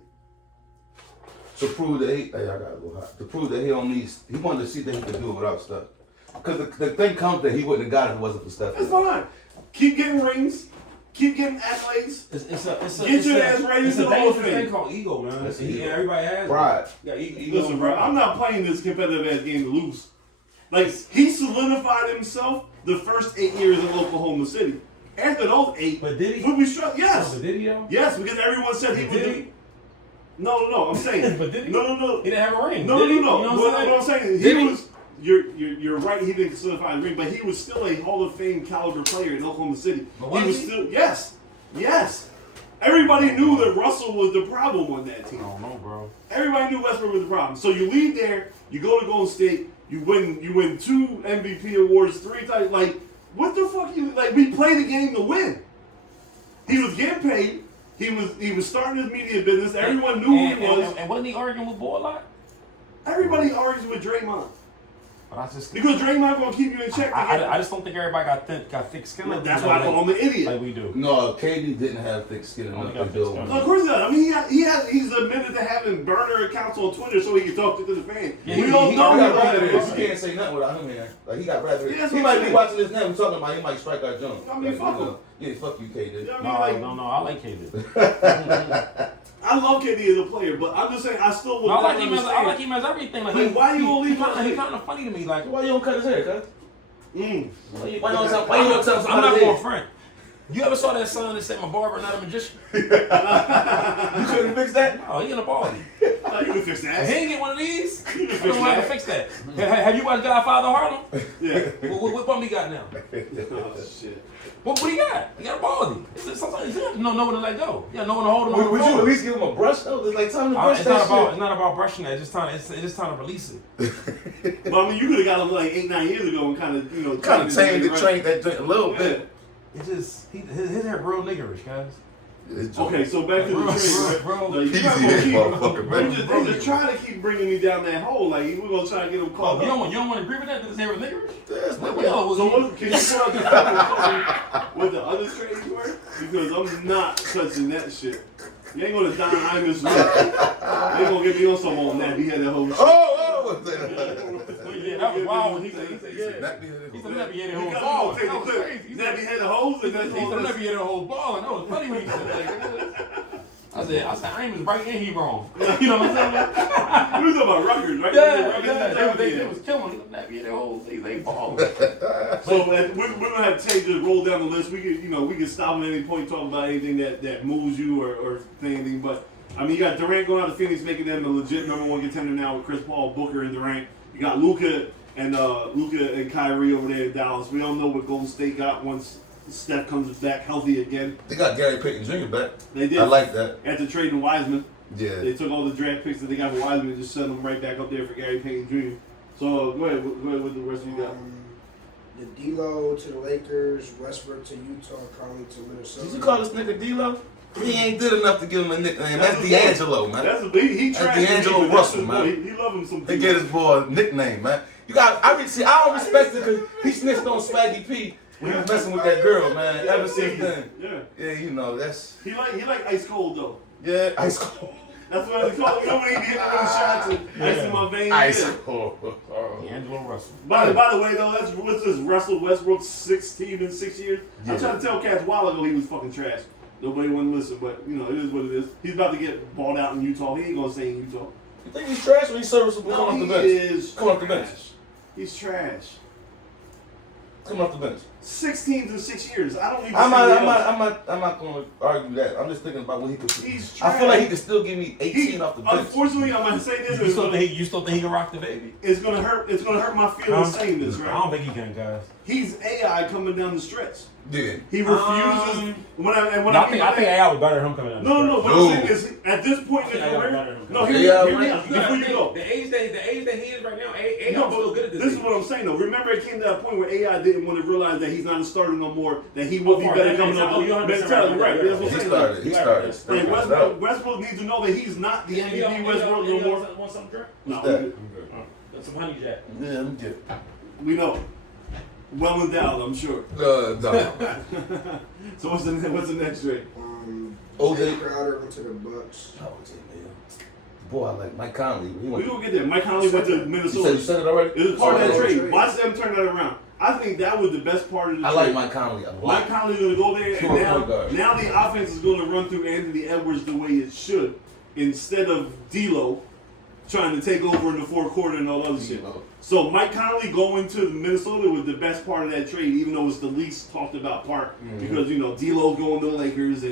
To prove that he, hey, I gotta go hot. To prove that he don't need, he wanted to see that he could do it without stuff. Because the thing comes that he wouldn't have got it if it wasn't for stuff. That's fine. Keep getting rings. Keep getting accolades. Get your ass ready It's to a the Hall of dangerous Fame. thing called ego, man. That's Yeah, ego. everybody has. Pride. Yeah, Listen, bro, I'm not playing this competitive ass game to lose. Like, he solidified himself the first 8 years in Oklahoma City. After those 8, But did he? would we struck? Yes. But did he though? Yes, because everyone said he But would did do. he? No, I'm saying. But did he? No. He didn't have a ring. No. Did he? You know What I'm saying, Did he he? was. You're right. He didn't solidify the ring, but he was still a Hall of Fame caliber player in Oklahoma City. But was He was he? still yes. Everybody knew that Russell was the problem on that team. I don't know, bro. Everybody knew Westbrook was the problem. So you leave there, you go to Golden State, you win 2 MVP awards 3 times. Like, what the fuck we play the game to win. He was getting paid. He was starting his media business. Everyone knew who he was. And wasn't he arguing with Boy a lot? Everybody argues with Draymond. But I just Because Draymond gonna keep you in check. I just don't think everybody got thick skin. Well, that's why I call him an idiot. Like we do. No, KD didn't have thick skin enough to build one. No, of course not. I mean, he's admitted to having burner accounts on Twitter so he can talk to the fans. Yeah, We don't know got what that rather. is. You can't say nothing without him here. Like he got rather. Yeah, He might be watching this now and talking about he might strike out Jones. I mean, fuck him. Yeah, fuck you, KD. You know what I mean? No, I like KD. I love KD as a player, but I'm just saying I still would No, I like like him as everything. Like, Like, why you gonna leave He's him? kind of funny to me. Like, Why you don't cut his hair, cuz? Mm. Why you don't tell I'm somebody not his going hair? front. You ever saw that sign that said my barber not a magician? You couldn't fix that? Oh, he in a baldy. Oh, you can fix He that. ain't get one of these. I don't know how to fix that. Have you watched Godfather Harlem? Yeah. What bum he got now? Oh, shit. What he got? He got a baldy. Sometimes you have to know when to let go. You got to know when to hold him. Would you at least give him a brush? Oh, it's like time to brush It's that not about brushing that. It's just time to release it. But I mean, you could have got him like 8-9 years ago and kind of, kind of tamed it, the train that drink a little Yeah. bit. It just his hair real niggerish, guys. Okay, so back to the trade, bro. Like, you Easy, not gonna keep, motherfucker, man. they just trying to keep bringing me down that hole. Like, we're gonna try to get him Oh, caught you up. don't want to agree with that? That his hair was niggerish? That's Like, not yo, So what, can you pull out the fucking what the other trades were? Because I'm not touching that shit. You ain't gonna Don Imus look. They gonna get me on some on that. He had that whole shit. Yeah, that was wild when he said, yeah. He said, never had a whole ball. That was crazy. He said, Nappy had the holes and that's he said, never had a whole ball. And that was funny when he said that. I said, I ain't was right and he wrong. You know what I'm saying? We was talking about Rutgers, right? Yeah, they was killing him. Never had a whole thing. They ball. So we're gonna have to take just roll down the list. We can stop at any point talking about anything that moves you or say anything. But I mean, you got Durant going out to Phoenix, making them a legit #1 contender now with Chris Paul, Booker, and Durant. You got Luka and Kyrie over there in Dallas. We don't know what Golden State got once Steph comes back healthy again. They got Gary Payton Jr. back. They did. I like that. After trading Wiseman, Yeah. they took all the draft picks that they got for Wiseman and just sent them right back up there for Gary Payton Jr. So go ahead with the rest you got. The D-Lo to the Lakers, Westbrook to Utah, Conley to Minnesota. Did you call this nigga D-Lo? He ain't good enough to give him a nickname. That's D'Angelo, man. That's a big. He That's trash. D'Angelo Russell, man. He love him some. They get his boy a nickname, man. I don't respect it because he snitched on Swaggy P when he was messing with that girl, man. Ever since then. Yeah. Yeah, that's. He like ice cold though. Yeah, ice cold. That's what they call it. You know when he hit those shots and ice in my veins. Ice Yeah. cold. D'Angelo Russell. By the way though, what's this Russell Westbrook 6 team in 6 years? Yeah. I'm trying to tell Cats a while ago he was fucking trash. Nobody wanted to listen, but it is what it is. He's about to get balled out in Utah. He ain't gonna stay in Utah. You think he's trash or he's serviceable? No, Come off he the bench. is. Come off the bench. He's trash. Come off the bench. 6 teams in 6 years. I don't even. I'm not going to argue that. I'm just thinking about what he could. He's I feel like he trash. could still give me 18 off the bench. Unfortunately, I'm gonna say this. You still think he can rock the baby? It's gonna hurt. It's gonna hurt my feelings saying this, I right? don't think he can, guys. He's AI coming down the stretch. Yeah. He refuses. I think AI was better than him coming out. No. What I'm saying is, at this point in his career, no, hear me out. Before you go, The age that he is right now, AI no, is still good at this. this is what I'm saying though. Remember, it came to that point where AI didn't want to realize that he's not a starter no more. That he would be better coming up. Right? That's what I'm saying. He started. Like Westbrook needs to know that he's not the MVP Westbrook no more. Want some drink? No, What's that? Some honey jack. Yeah, I'm good. we know. Well endowed, I'm sure. No. So what's the next trade? OJ Jay Crowder went to the Bucks. Oh, man. Boy, I like Mike Conley. We gonna get there. Mike Conley went to Minnesota. You said it already? It was part of that Oh, trade. trade. Watch them turn that around. I think that was the best part of the I trade. like Mike Conley a lot. Mike Conley's gonna go there, Pure and point guard. now the offense is gonna run through Anthony Edwards the way it should, instead of D'Lo trying to take over in the fourth quarter and all other shit. So Mike Conley going to Minnesota was the best part of that trade, even though it's the least talked about part, because D'Lo going to the Lakers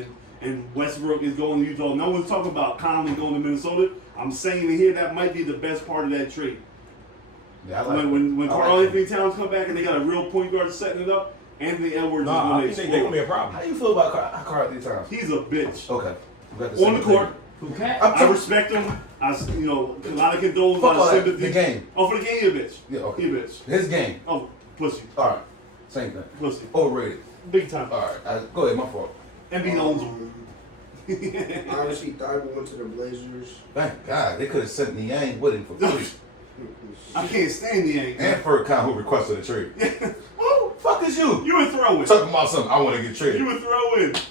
and Westbrook is going to Utah. No one's talking about Conley going to Minnesota. I'm saying here that might be the best part of that trade. Yeah, I like When I Karl like Anthony Towns come back and they got a real point guard setting it up, Anthony Edwards is I going to think they're gonna be explode. a problem. How you feel about Karl Anthony Towns? He's a bitch. Okay. You got On same the court, Okay. I respect him. A lot of condolences, a Fuck lot all of that. sympathy. The game. Oh, for the game, you a bitch. Yeah, okay. You a bitch. His game. Oh, pussy. All right. Same thing. Pussy. Overrated. Big time. All right. Go ahead. My fault. Embiid owns him. Honestly, Thibault went to the Blazers. Thank God. They could have sent Niang with him for free. I can't stand the Yankees. And Furkan who requested a trade. Who? Fuck is you? You would throw it. Talking about something I want to get traded. You would throw it.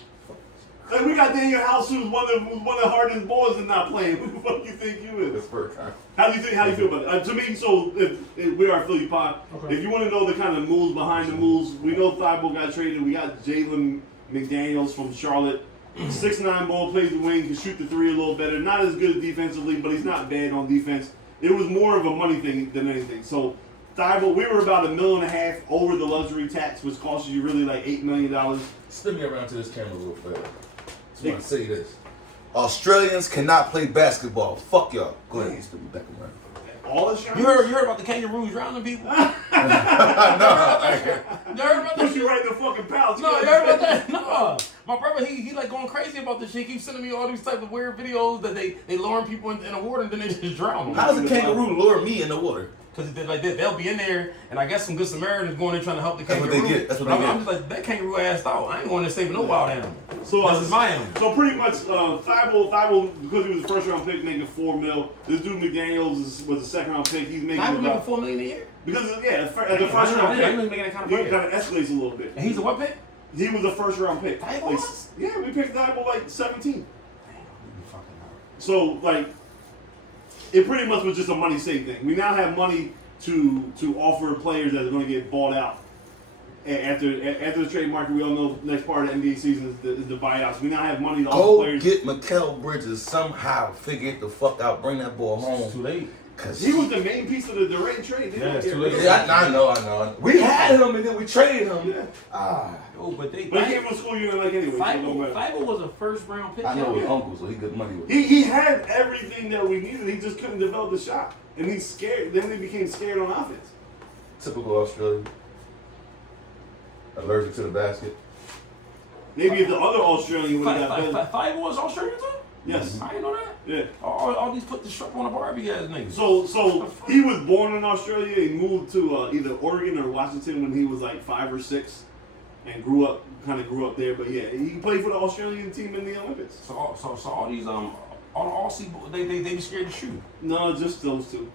Like we got Daniel House, who's one of the hardest boys and not playing. Who the fuck you think you is? It's Furkan. How do you feel about it? To me, so if we are Philly Pod. Okay. If you want to know the kind of moves behind the moves, we know Thibault got traded. We got Jalen McDaniels from Charlotte. 6'9" ball, plays the wing, can shoot the three a little better. Not as good defensively, but he's not bad on defense. It was more of a money thing than anything. So Thibault, we were about $1.5 million over the luxury tax, which cost you really like $8 million. Spin me around to this camera real fast. Just want to say this. Australians cannot play basketball. Fuck y'all. Go ahead, spin me back around. All the shots. You heard about the kangaroos drowning people? No, I You heard about Put that? you right in the fucking pouch. No, you heard about that? No. My brother, he like going crazy about this shit. He keeps sending me all these type of weird videos that they luring people in the water and then they just drown them. How does a kangaroo lure me in the water? Because like they'll be in there, and I guess some good Samaritans going in trying to help the That's what kangaroo. they get. That's what they I'm get. just like, that kangaroo assed out. I ain't going to save no wild animal. So This is my animal. So pretty much, Thibault, because he was a first round pick, making $4 million. This dude McDaniels was a second round pick. He's making I making about $4 million a year. because at the first round I pick, ain't making that kind of he bread. kind of escalates a little bit. And he's a what pick? He was a first round pick. Thibault Like, was? yeah, we picked Thibault like 17. So like, it pretty much was just a money save thing. We now have money to offer players that are going to get bought out. After the trade market, we all know next part of the NBA season is the buyouts. We now have money to offer Go players. get Mikal Bridges somehow. Figure it the fuck out. Bring that boy home. It's too late. Cause He was the main piece of the Durant trade. They Yeah, don't it's get too rid late. of Yeah, him. I know. We had him and then we traded him. Yeah. Ah, Oh, but they. But he came from school you didn't like anyway. So it don't matter. Thibault was a first round pick. I know his Yeah. uncle, so he good money with it. He had everything that we needed. He just couldn't develop the shot, and he's scared. Then he became scared on offense. Typical Australian. Allergic to the basket. Maybe if the other Australian would have got better. Thibault was Australian too? Yes. I didn't know that. Yeah. All these put the shrimp on a Barbie ass niggas. So he was born in Australia. He moved to either Oregon or Washington when he was like 5 or 6, and grew up there. But yeah, he played for the Australian team in the Olympics. So all these all the Aussie they be scared to shoot. No, just those two.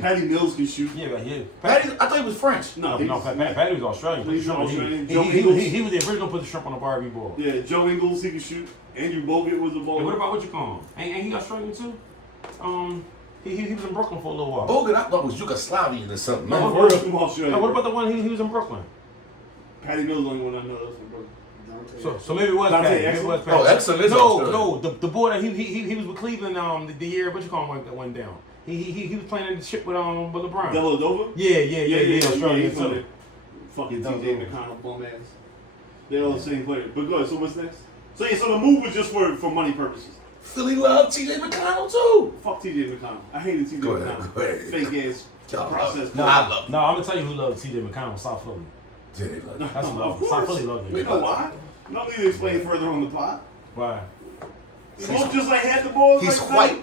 Patty Mills can shoot. Yeah. Patty, I thought he was French. No, Patty was Australian. He's Australian. Joe He Ingles. was the original put the shrimp on a Barbie ball. Yeah, Joe Ingles, he can shoot. Andrew Bogut was a Hey, bowler. what about what you call him? Ain't he Australian too? He was in Brooklyn for a little while. Bogut, I thought was Yugoslavian or something. No, Man. We're from Australia. What about the one he was in Brooklyn? Patty Mills is the only one I know that's from Brooklyn. So maybe it was Dante Patty. Maybe it was Exum? Patty. Oh, Exum is Australian. No, the boy that he was with Cleveland the year what you call him that went down. He was playing in the ship with LeBron. Deladova? Yeah, Australian he's from too. there. Fucking Yeah, TJ Deladova. McConnell, bum ass. They're all the same player. But go ahead, so what's next? So yeah, so the move was just for money purposes. Philly love TJ McConnell too. Fuck TJ McConnell. I hated TJ Go ahead, McConnell. go ahead. Fake ass Y'all process. No, I love No, I'm gonna tell you who loves TJ McConnell. South Philly. Yeah, they love That's Of love. course. South Philly love We him. know why. No need to explain further on the plot. Why? He looked just like half the balls. He's like white.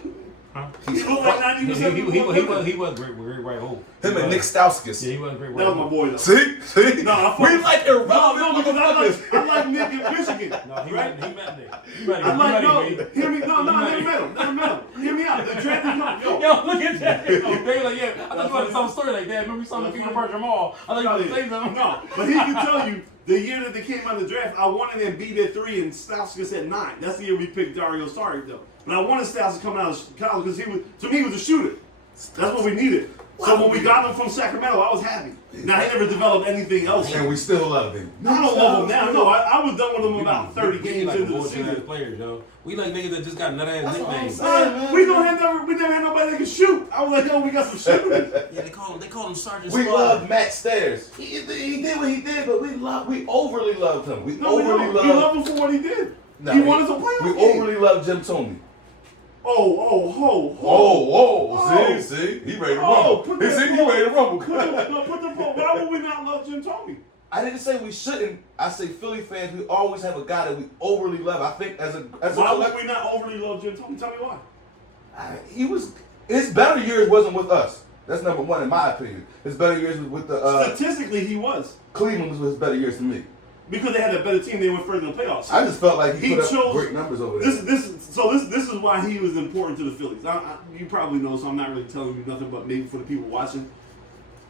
Huh? He He's looked like white. 90% He was great right hope. Him and Nick Stauskas. Yeah, he was great right That was my hope. boy though. See? No, I fuck- We like irrelevant No, because motherfuckers. I like Nick in Michigan. No, he right? met Nick. He met I him. like no. He met him. Hear me? No, I never met him. Hear me out. The draft is not. Yo, Yo, look at that. They were like, yeah, I thought you wanted to tell a story like that. Remember you saw the Peter Parker Mall? I thought you wanted to say something. No, but he can tell you the year that they came out of the draft, I wanted Embiid at 3 and Stauskas at 9. That's the year we picked Dario Saric though. But I wanted Stauskas coming out of college because he was a shooter. That's what we needed. So when we got him from Sacramento, I was happy. Now he never developed anything else. And we still love him. I don't love him now. No, I was done with him about 30 games like into the bullshit ass season. players, yo. We like niggas that just got nut ass nicknames. We never had nobody that can shoot. I was like, yo, we got some shooters. Yeah, they call him Sergeant We Squad. love Matt Stairs. He did what he did, but we overly loved him. We No, we overly don't. We love him for what he did. No, He wanted to play. We overly love Jim Toney. Oh. See, he ready to Oh, rumble. put He that see, he ball- ready to rumble. Put the ball. Why would we not love Jim Toney? I didn't say we shouldn't. I say Philly fans, we always have a guy that we overly love. I think as a Why would we not overly love Jim Toney? Tell me why. he was his better years wasn't with us. That's number one in my opinion. His better years was with the Statistically, he was. Cleveland was his better years to me. because they had a better team, they went further in the playoffs. I just felt like he put up chose great numbers over there. This is why he was important to the Phillies. You probably know, so I'm not really telling you nothing, but maybe for the people watching.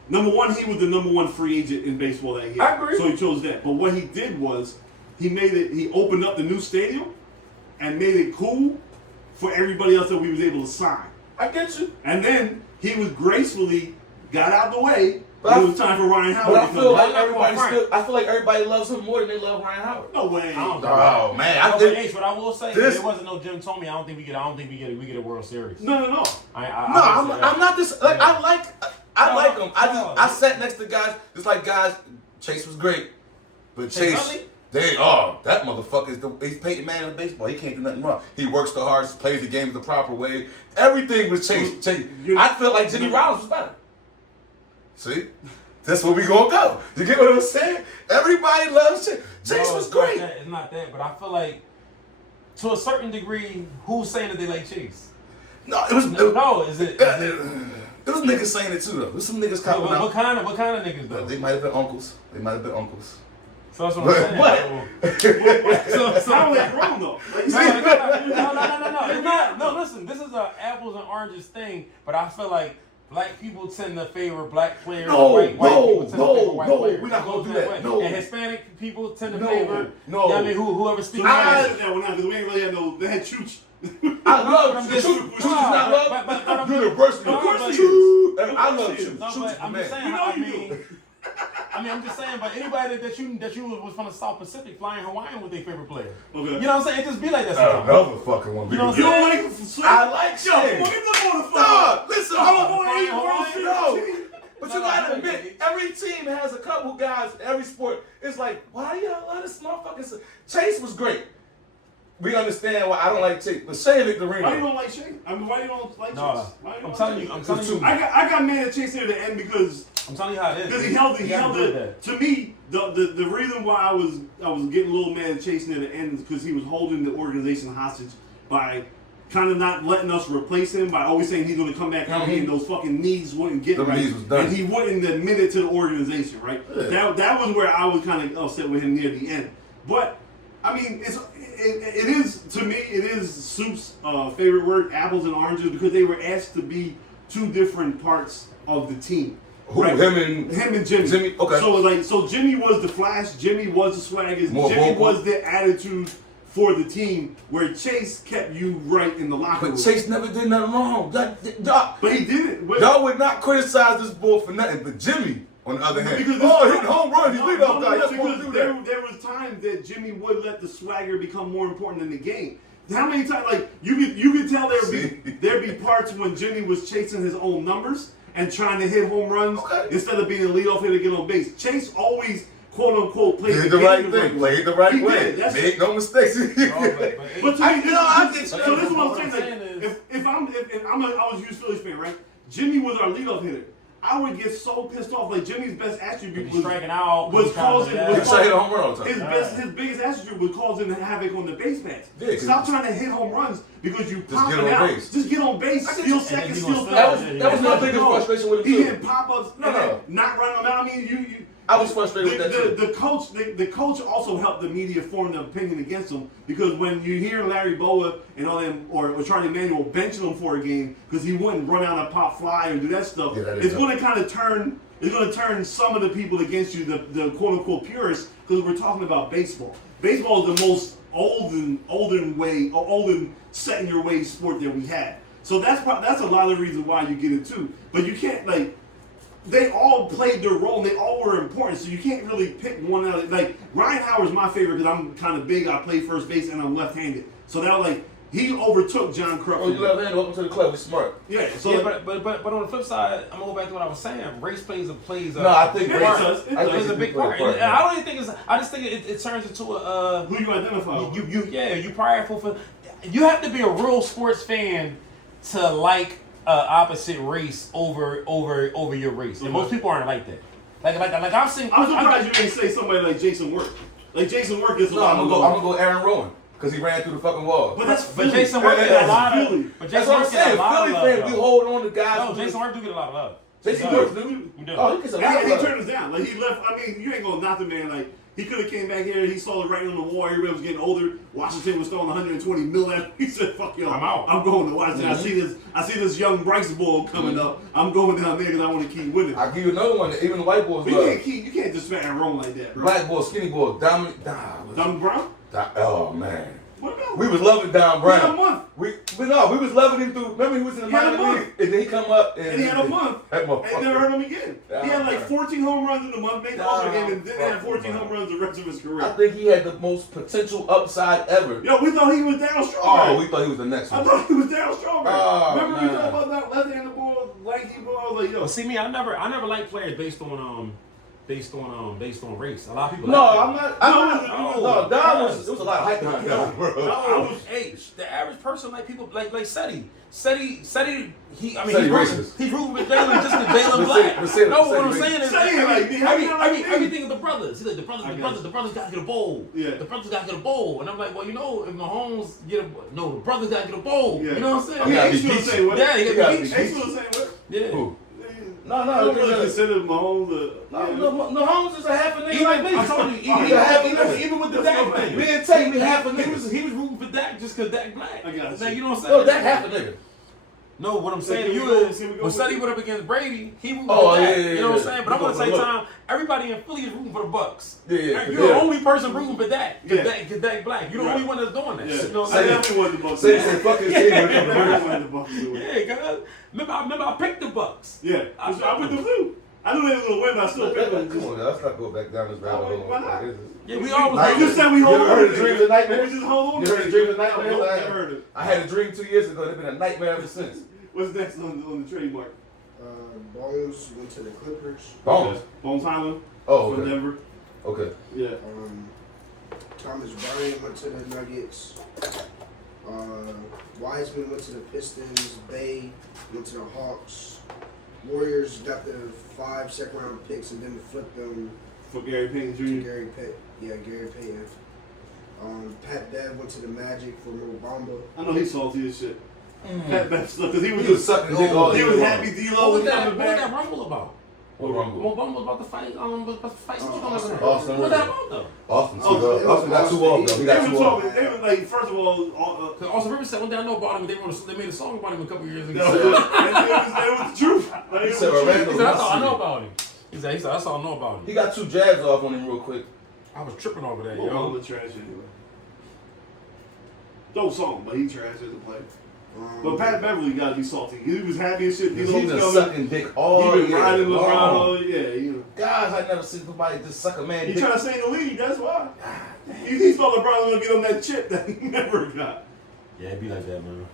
Number one, he was the number one free agent in baseball that year. I agree. So he chose that. But what he did was he opened up the new stadium and made it cool for everybody else that we was able to sign. I get you. And then he was gracefully got out the way. But It was time for Ryan Howard But I to feel come like back. I feel like everybody loves him more than they love Ryan Howard. No way. Oh man, I I think think what I will say, this- there wasn't no Jim Tomey. I don't think we get a World Series. No. No, I'm not just like I like him. I sat next to guys just like guys. Chase was great, but Chase, that motherfucker he's Peyton Manning in baseball. He can't do nothing wrong. He works the hardest, plays the game the proper way. Everything was Chase. I feel like Jimmy Rollins was better. See, that's where we gonna go. You get what I'm saying? Everybody loves Chase. Chase was great. It's not that, but I feel like to a certain degree, who's saying that they like Chase? No, it was Is it? There was niggas saying it too though. There's some niggas coming out. What kind of niggas though? They might have been uncles. So that's what I'm saying. What? So how was that wrong though? No. It's not. No, listen. This is a apples and oranges thing, but I feel like black people tend to favor black players. White people tend to favor white players. We're not gonna do It goes that. No. And Hispanic people tend to No. favor. No. I mean, whoever speaks. I said that one out because we ain't really had no. They had Chooch. I love I'm Chooch. just- Chooch is not love. but I'm- University. Of course he Chooch. I love he is. Chooch. No, Chooch but is I'm the just man. saying. You know I mean, I'm just saying. But anybody that you was from the South Pacific flying Hawaiian with their favorite player. Okay. You know what I'm saying? It just be like that sometimes. Another fucking one. You know what You I'm don't saying? like Slick? I like Yo, Shane. fuck the motherfucker. No, listen. I don't want to Flying eat World Hawaiian? Series. No. But you gotta admit, every team has a couple guys in every sport. It's like, why y'all let this motherfucker? Chase was great. We understand why I don't like Chase, but Shea Victorino. Why you don't like Chase? I mean, why you don't like No, Chase? Why you don't I'm like telling Chase? you. I'm telling you. I got mad at Chase near the end because I'm telling you how it is. he held it. He You gotta held do it. that. To me, the reason why I was getting a little mad at Chase near the end is because he was holding the organization hostage by kind of not letting us replace him, by always saying he's going to come back out and those fucking knees wouldn't get The right, knees was done. and he wouldn't admit it to the organization. Right. Yeah. That was where I was kind of upset with him near the end. But I mean, it is to me. It is Soup's favorite word, apples and oranges, because they were asked to be two different parts of the team. Who? Right? Him and Jimmy. Jimmy, okay. So Jimmy was the flash. Jimmy was the swagger. More Jimmy vocal. was the attitude for the team, where Chase kept you right in the locker room. But Chase never did nothing wrong. But he did it. Y'all would not criticize this boy for nothing. But Jimmy, on the other hand, Because hitting home run, he's lead off guy. No, You're supposed to do because that. there was times that Jimmy would let the swagger become more important than the game. How many times, like you could tell there'd be parts when Jimmy was chasing his own numbers and trying to hit home runs instead of being a leadoff hitter to get on base. Chase always, quote unquote, played Did the the right game thing, played the right He way. did. That's- Make no mistakes. But to me, I get you. so this is what I'm What I'm saying. saying Like, if I was a huge Phillies fan, right? Jimmy was our leadoff hitter. I would get so pissed off. Like Jimmy's best attribute He's was striking out. was causing. Yeah. He try to hit a home run all the time. His biggest attribute was causing havoc on the base paths. Yeah, 'cause Stop trying to hit home runs because you popping get on out. base. Just get on base, steal And seconds, then steal he gonna thirds. steal. That was my biggest frustration with him He too. hitting pop-ups, No, and then no. not running them out. I mean, you I was frustrated with that too. the coach also helped the media form their opinion against him, because when you hear Larry Boa and all them or Charlie Manuel benching him for a game because he wouldn't run out a pop fly and do that stuff, Yeah, that is it's going to kind of turn. It's going to turn some of the people against you, the quote unquote purists, because we're talking about baseball. Baseball is the most olden set in your ways sport that we had. So that's a lot of the reasons why you get it too. But you can't they all played their role and they all were important, so you can't really pick one out. Like Ryan Howard's my favorite because I'm kind of big. I play first base and I'm left-handed, so that he overtook John Kruk. Oh, you left-handed. Welcome to the club. We smart. Yeah. So Yeah, but on the flip side, I'm gonna go back to what I was saying. Race plays a No, I think Yeah, race it does. It I does. think It's a big play part. part, I don't even think it's. I just think it turns into a. who you identify with? You prideful for. You have to be a real sports fan to like opposite race over your race, and most people aren't like that. Like I've seen. I'm surprised you didn't say somebody like Jason Work. Like Jason Work is a No, lot I'm of gonna go Aaron Rowan because he ran through the fucking wall. But that's But Philly. Jason Work get a lot of. Philly. But That's Jason what I'm Work get saying. a lot Philly of fans, love. we hold on to guys. No, Jason Work do get a lot of love. Jason He Work, does. dude. He does. Oh, he gets a lot And of he love. turned us down. Like he left. I mean, you ain't gonna knock the man. Like He could have came back here. He saw it right on the wall. Everybody was getting older. Washington was throwing 120 mil at him. He said, "Fuck y'all, I'm out. I'm going to Washington. I see this young Bryce Bowl coming up. I'm going down there because I want to keep winning." I'll give you another one that even the white boys But love. you can't just smack and roll like that, bro. Black boy, skinny boy, Don Brown? Oh man. What about? We was loving Don Brown. He had a month. We was loving him through. Remember he was in the He had a minor month. league, and then he come up and he had a month. That And motherfucker. never heard him again. He had like 14 home runs in the month, made the All-Star game, and then had 14 home runs the rest of his I career. think he had the most potential upside ever. Yo, we thought he was Darryl Strawberry. Oh, we thought he was the next I one. thought he was Darryl Strawberry. Oh, Remember we man. talked about that left-handed ball, lanky ball? I was like, yo. But see me, I never liked players based on race. A lot of people. No, like that. I'm not. No, Don was. It was a lot of hype behind Don, bro. The average person like people like Seti. Seti, he's racist. He's rooting for Jalen just because Jalen black. What I'm saying is, everything is the brothers. He's like the brothers got to get a bowl. Yeah. The brothers got to get a bowl, and I'm like, well, you know, if Mahomes the brothers got to get a bowl. Yeah. You know what I'm saying? Yeah, he's still the same way. Yeah, he got to be He's still the same way. Yeah. Who? No, I don't really consider Mahomes No, Holmes is a half a nigga like me. I told you, even with the Dak thing. Me and Tate, me half a He nigga. was rooting for Dak just because Dak black. I got you. Like, you know what I'm No, saying? that half a nigga. No, what I'm saying Can to we you go- is, can we go when with Sonny it? went up against Brady, he rooted Oh, for Dak. yeah, You know what I'm yeah. saying? But I'm We gonna say look. time, everybody in Philly is rooting for the Bucks. Yeah, yeah, Like, yeah. you're the only person rooting for Dak. Yeah. Because Dak black. You're the Right. only one that's doing that. Yeah. You know what I I'm saying? definitely wanted the Bucks. Say fuck his team. I definitely wanted the Bucks to win. Yeah, cuz. Remember I picked the Bucks. Yeah, I put them too. I knew they were gonna win, but I still picked them. Come on, let's not go back down this rabbit hole. Why not? Yeah, we always I just said we hold You on. heard of dreams and nightmares? We just hold on. You heard of dreams and Nope, nightmares? never heard it. I had a dream 2 years ago. It's been a nightmare ever since. What's next on the trademark? Bones went to the Clippers. Bones. Bones Highland Oh, from okay. Denver. Okay. Yeah. Thomas Bryant went to the Nuggets. Wiseman went to the Pistons. Bay went to the Hawks. Warriors got the 5 second-round picks and then flipped them For Gary Payton to Jr. Gary Payton. Yeah, Gary Payton. Pat Bev went to the Magic for Mo Bamba. I know he's salty as shit. Pat Bev stuff because He was sucking dick all he day was long. happy D-Lo What was was that coming back. rumble about? What wrong with Mo Bamba was about to fight. What Austin was that about though? Austin? Oh, Austin got 2 off though. He They got were 2 off. talking. They were like, first of all, Because Austin Rivers said one day I know about him. They made a song about him a couple years ago. it was the truth. Like, it was said the truth. Orlando- He said, that's all I know about him. He said, that's all I know about him. He got 2 jabs off on him real quick. I was tripping over that, Mo yo. Bamba trash anyway. Dope song, but he trash as a player. But Pat Beverly got to be salty. He was happy as shit. He's D-Lo been was coming. sucking dick all He been year riding LeBron long. all yeah, you know. Guys, I never seen somebody just suck a man He dick. trying to stay in the league, that's why. He thought LeBron was going to get him that chip that he never got. Yeah, it'd be like that, man.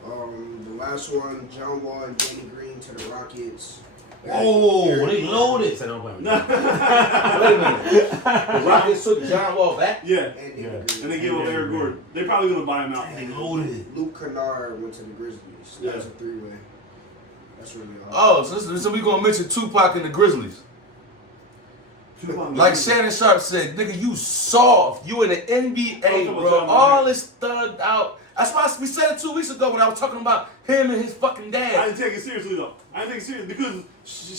The last one, John Wall and Danny Green to the Rockets. Oh, they loaded. Said, don't blame me. Wait a minute. The Rockets took John Wall back? Yeah. And Danny Yeah. Green. And they gave him Eric Gordon. They probably going to buy him out. They loaded. Luke Kennard went to the Grizzlies. Yeah. That's a 3-way. That's really all. Oh, so we gonna mention Tupac and the Grizzlies. Like Shannon Sharp said, nigga, you soft. You in the NBA, bro. All this thugged out. That's why we said it 2 weeks ago when I was talking about him and his fucking I dad. didn't take it seriously though. I didn't take it seriously because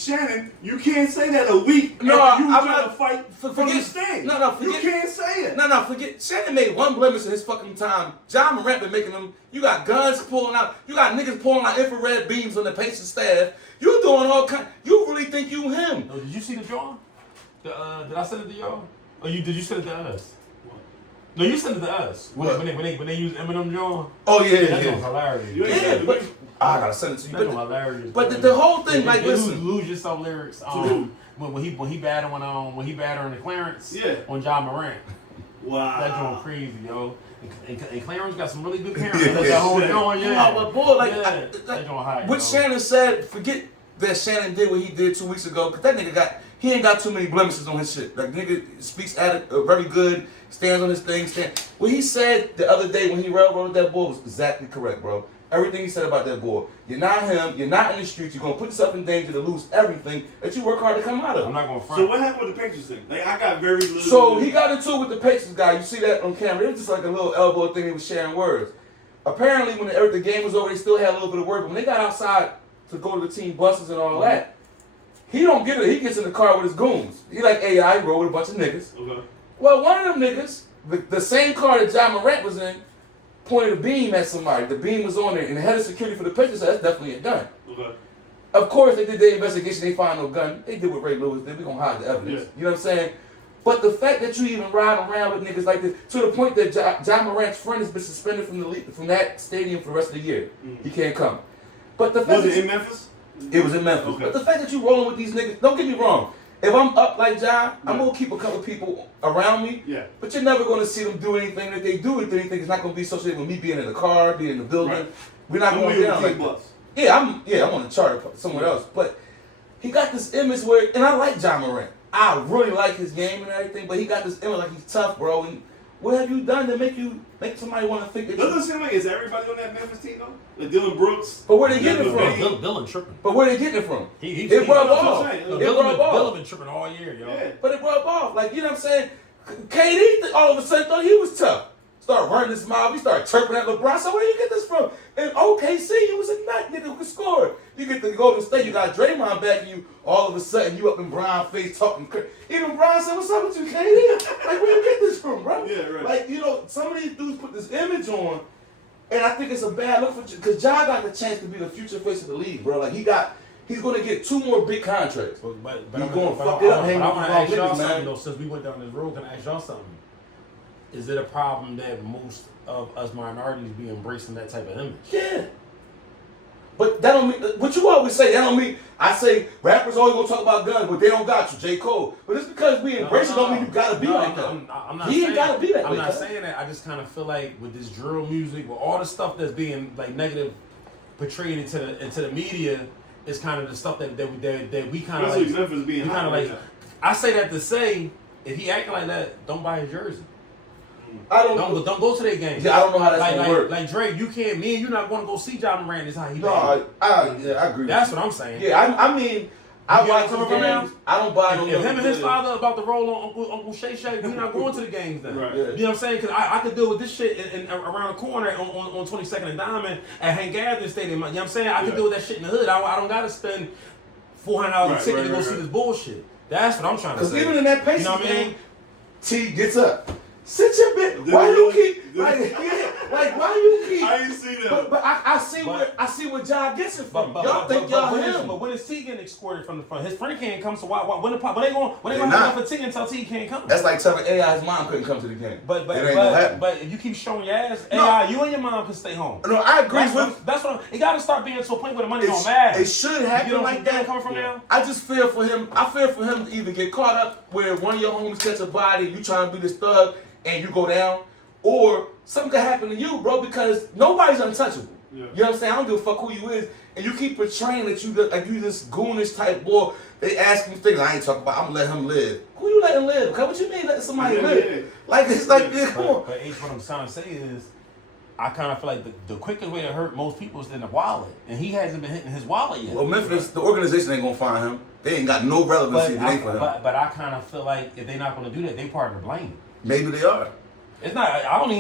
Shannon, you can't say that a week No, after you I'm trying not- to fight from forget- the stand. no, forget- You can't say it. No, forget. Shannon made one blemish in his fucking time. John Morant been making them. You got guns pulling out. You got niggas pulling out infrared beams on the Pacers staff. You doing all kind. You really think you him? No, did you see the drawing? Did I send it to y'all? Or did you send it to us? No, you sent it to us. When they use Eminem drawing? Oh yeah, That was hilarious. You ain't Yeah, got to but be- I gotta send it to you. That was But, hilarious. but the whole thing, like, They listen. lose yourself lyrics. When he battering the Clarence Yeah. on John Morant. Wow. That joint crazy, yo. And Clarence got some really good parents. That's that whole joint, yeah. No, but boy, like, yeah. That joint hot, what yo. Shannon said, forget that Shannon did what he did 2 weeks ago, because that nigga he ain't got too many blemishes on his shit. Like, nigga speaks at it very good, stands on his thing. What he said the other day when he railroaded that boy was exactly correct, bro. Everything he said about that boy. You're not him, you're not in the streets, you're gonna put yourself in danger to lose everything that you work hard to come out of. I'm not gonna front. So what happened with the Pacers thing? Like, I got very little. So he got into it with the Pacers guy. You see that on camera. It was just like a little elbow thing. He was sharing words. Apparently, when the game was over, they still had a little bit of word. But when they got outside to go to the team buses and all that, he don't get it. He gets in the car with his goons. He like, hey, I roll with a bunch of niggas. Okay. Well, one of them niggas, the same car that John Morant was in, pointed a beam at somebody. The beam was on there, and the head of security for the Pistons said that's definitely a gun. Okay. Of course, they did their investigation. They found no gun. They did what Ray Lewis did. We gonna hide the evidence. Yeah. You know what I'm saying? But the fact that you even ride around with niggas like this, to the point that John Morant's friend has been suspended from that stadium for the rest of the year. He can't come. But the fact Was it in Memphis? It was in Memphis. Okay. But the fact that you rolling with these niggas, don't get me wrong. If I'm up like Ja, I'm gonna keep a couple people around me. Yeah. But you're never gonna see them do anything that they do. If anything, it's not gonna be associated with me being in the car, being in the building. Right. We're not going down like that. bus. Yeah, I'm on the charter somewhere else. But he got this image where, and I like John Morant. I really like his game and everything, but he got this image like he's tough, bro. And what have you done to make somebody want to think that Doesn't it seem like it's everybody on that Memphis team though? Like Dylan Brooks. But where they getting it from? Dylan tripping. But where they getting it from? It It rubbed that's what off. I'm saying. It rubbed off. Dylan been tripping all year, yo. Yeah. But it rubbed off. Like, you know what I'm saying? KD all of a sudden thought he was tough. Started running his mouth. He started chirping at LeBron. So where you get this from? In OKC, you was a nut nigga who could score. You get to Golden State, you got Draymond back and you all of a sudden you up in Brian's face talking crazy. Even Brian said, what's up with you, KD? Like, where you get this from, bro? Yeah, right. Like, you know, some of these dudes put this image on, and I think it's a bad look for because Ja got the chance to be the future face of the league, bro. Like, he's going to get 2 more big contracts. But He's going to fuck it up hanging I with want the to wrong ask y'all niggas, man. something, though, since we went down this road, can I ask y'all something? Is it a problem that most of us minorities be embracing that type of image? Yeah. But that don't mean, what you always say, that don't mean, I say rappers always gonna talk about guns, but they don't got you, J. Cole. But it's because we embrace it don't mean you gotta be like that. I'm not He ain't saying, gotta be that way. I'm not cuz. saying that. I just kind of feel like with this drill music, with all the stuff that's being like negative portrayed into the media, it's kind of the stuff that we kind of Especially like. Memphis being We kind hot of right like. now. I say that to say, if he acting like that, don't buy his jersey. I don't know. Don't go to their games. Yeah, I don't know how that's gonna work. Like Drake, you can't. Me and you not going to go see John Morant. Is how he. No, I agree. That's what I'm saying. Yeah, I mean, I You watch get some what of I'm the saying? games. I don't buy no. If him and his jersey. father about to roll on Uncle Shay Shay, we're not going to the games then. Right. Yeah. You know what I'm saying? Because I could deal with this shit in around the corner on 22nd and Diamond at Hank Gathering Stadium. You know what I'm saying? I can deal with that shit in the hood. I don't got to spend $400 a ticket to go see this bullshit. That's what I'm trying to Because say. even in that Pacers You know what I mean? game, T gets up. Sit your bitch. Why you keep like why you keep? I ain't see that. But I see where John gets it from. But Y'all think y'all when him. But when is T getting escorted from the front? His friend can't come, so why when they gonna They have not. enough for T until T can't come? That's like telling AI his mom couldn't come to the game. But it ain't gonna happen. but if you keep showing your ass, No. AI, you and your mom can stay home. No, I agree That's with. what it got to start being to a point where the money don't matter. It should happen You know like where I'm that. coming from now? I just fear for him. I fear for him to either get caught up where one of your homies catch a body, you trying to be this thug, and you go down, or something could happen to you, bro, because nobody's untouchable. Yeah. You know what I'm saying? I don't give a fuck who you is, and you keep portraying that you this goonish type boy. They ask me things I ain't talking about. I'm gonna let him live. Who you letting live? Cause what you mean letting somebody Yeah, live? yeah. Like it's like yeah, come on. But H, what I'm trying to say is, I kind of feel like the quickest way to hurt most people is in the wallet, and he hasn't been hitting his wallet yet. Well, Memphis, the organization ain't gonna find him. They ain't got no relevancy if it ain't for him. But I kind of feel like if they're not going to do that, they part of the blame. Maybe they are. It's not. I don't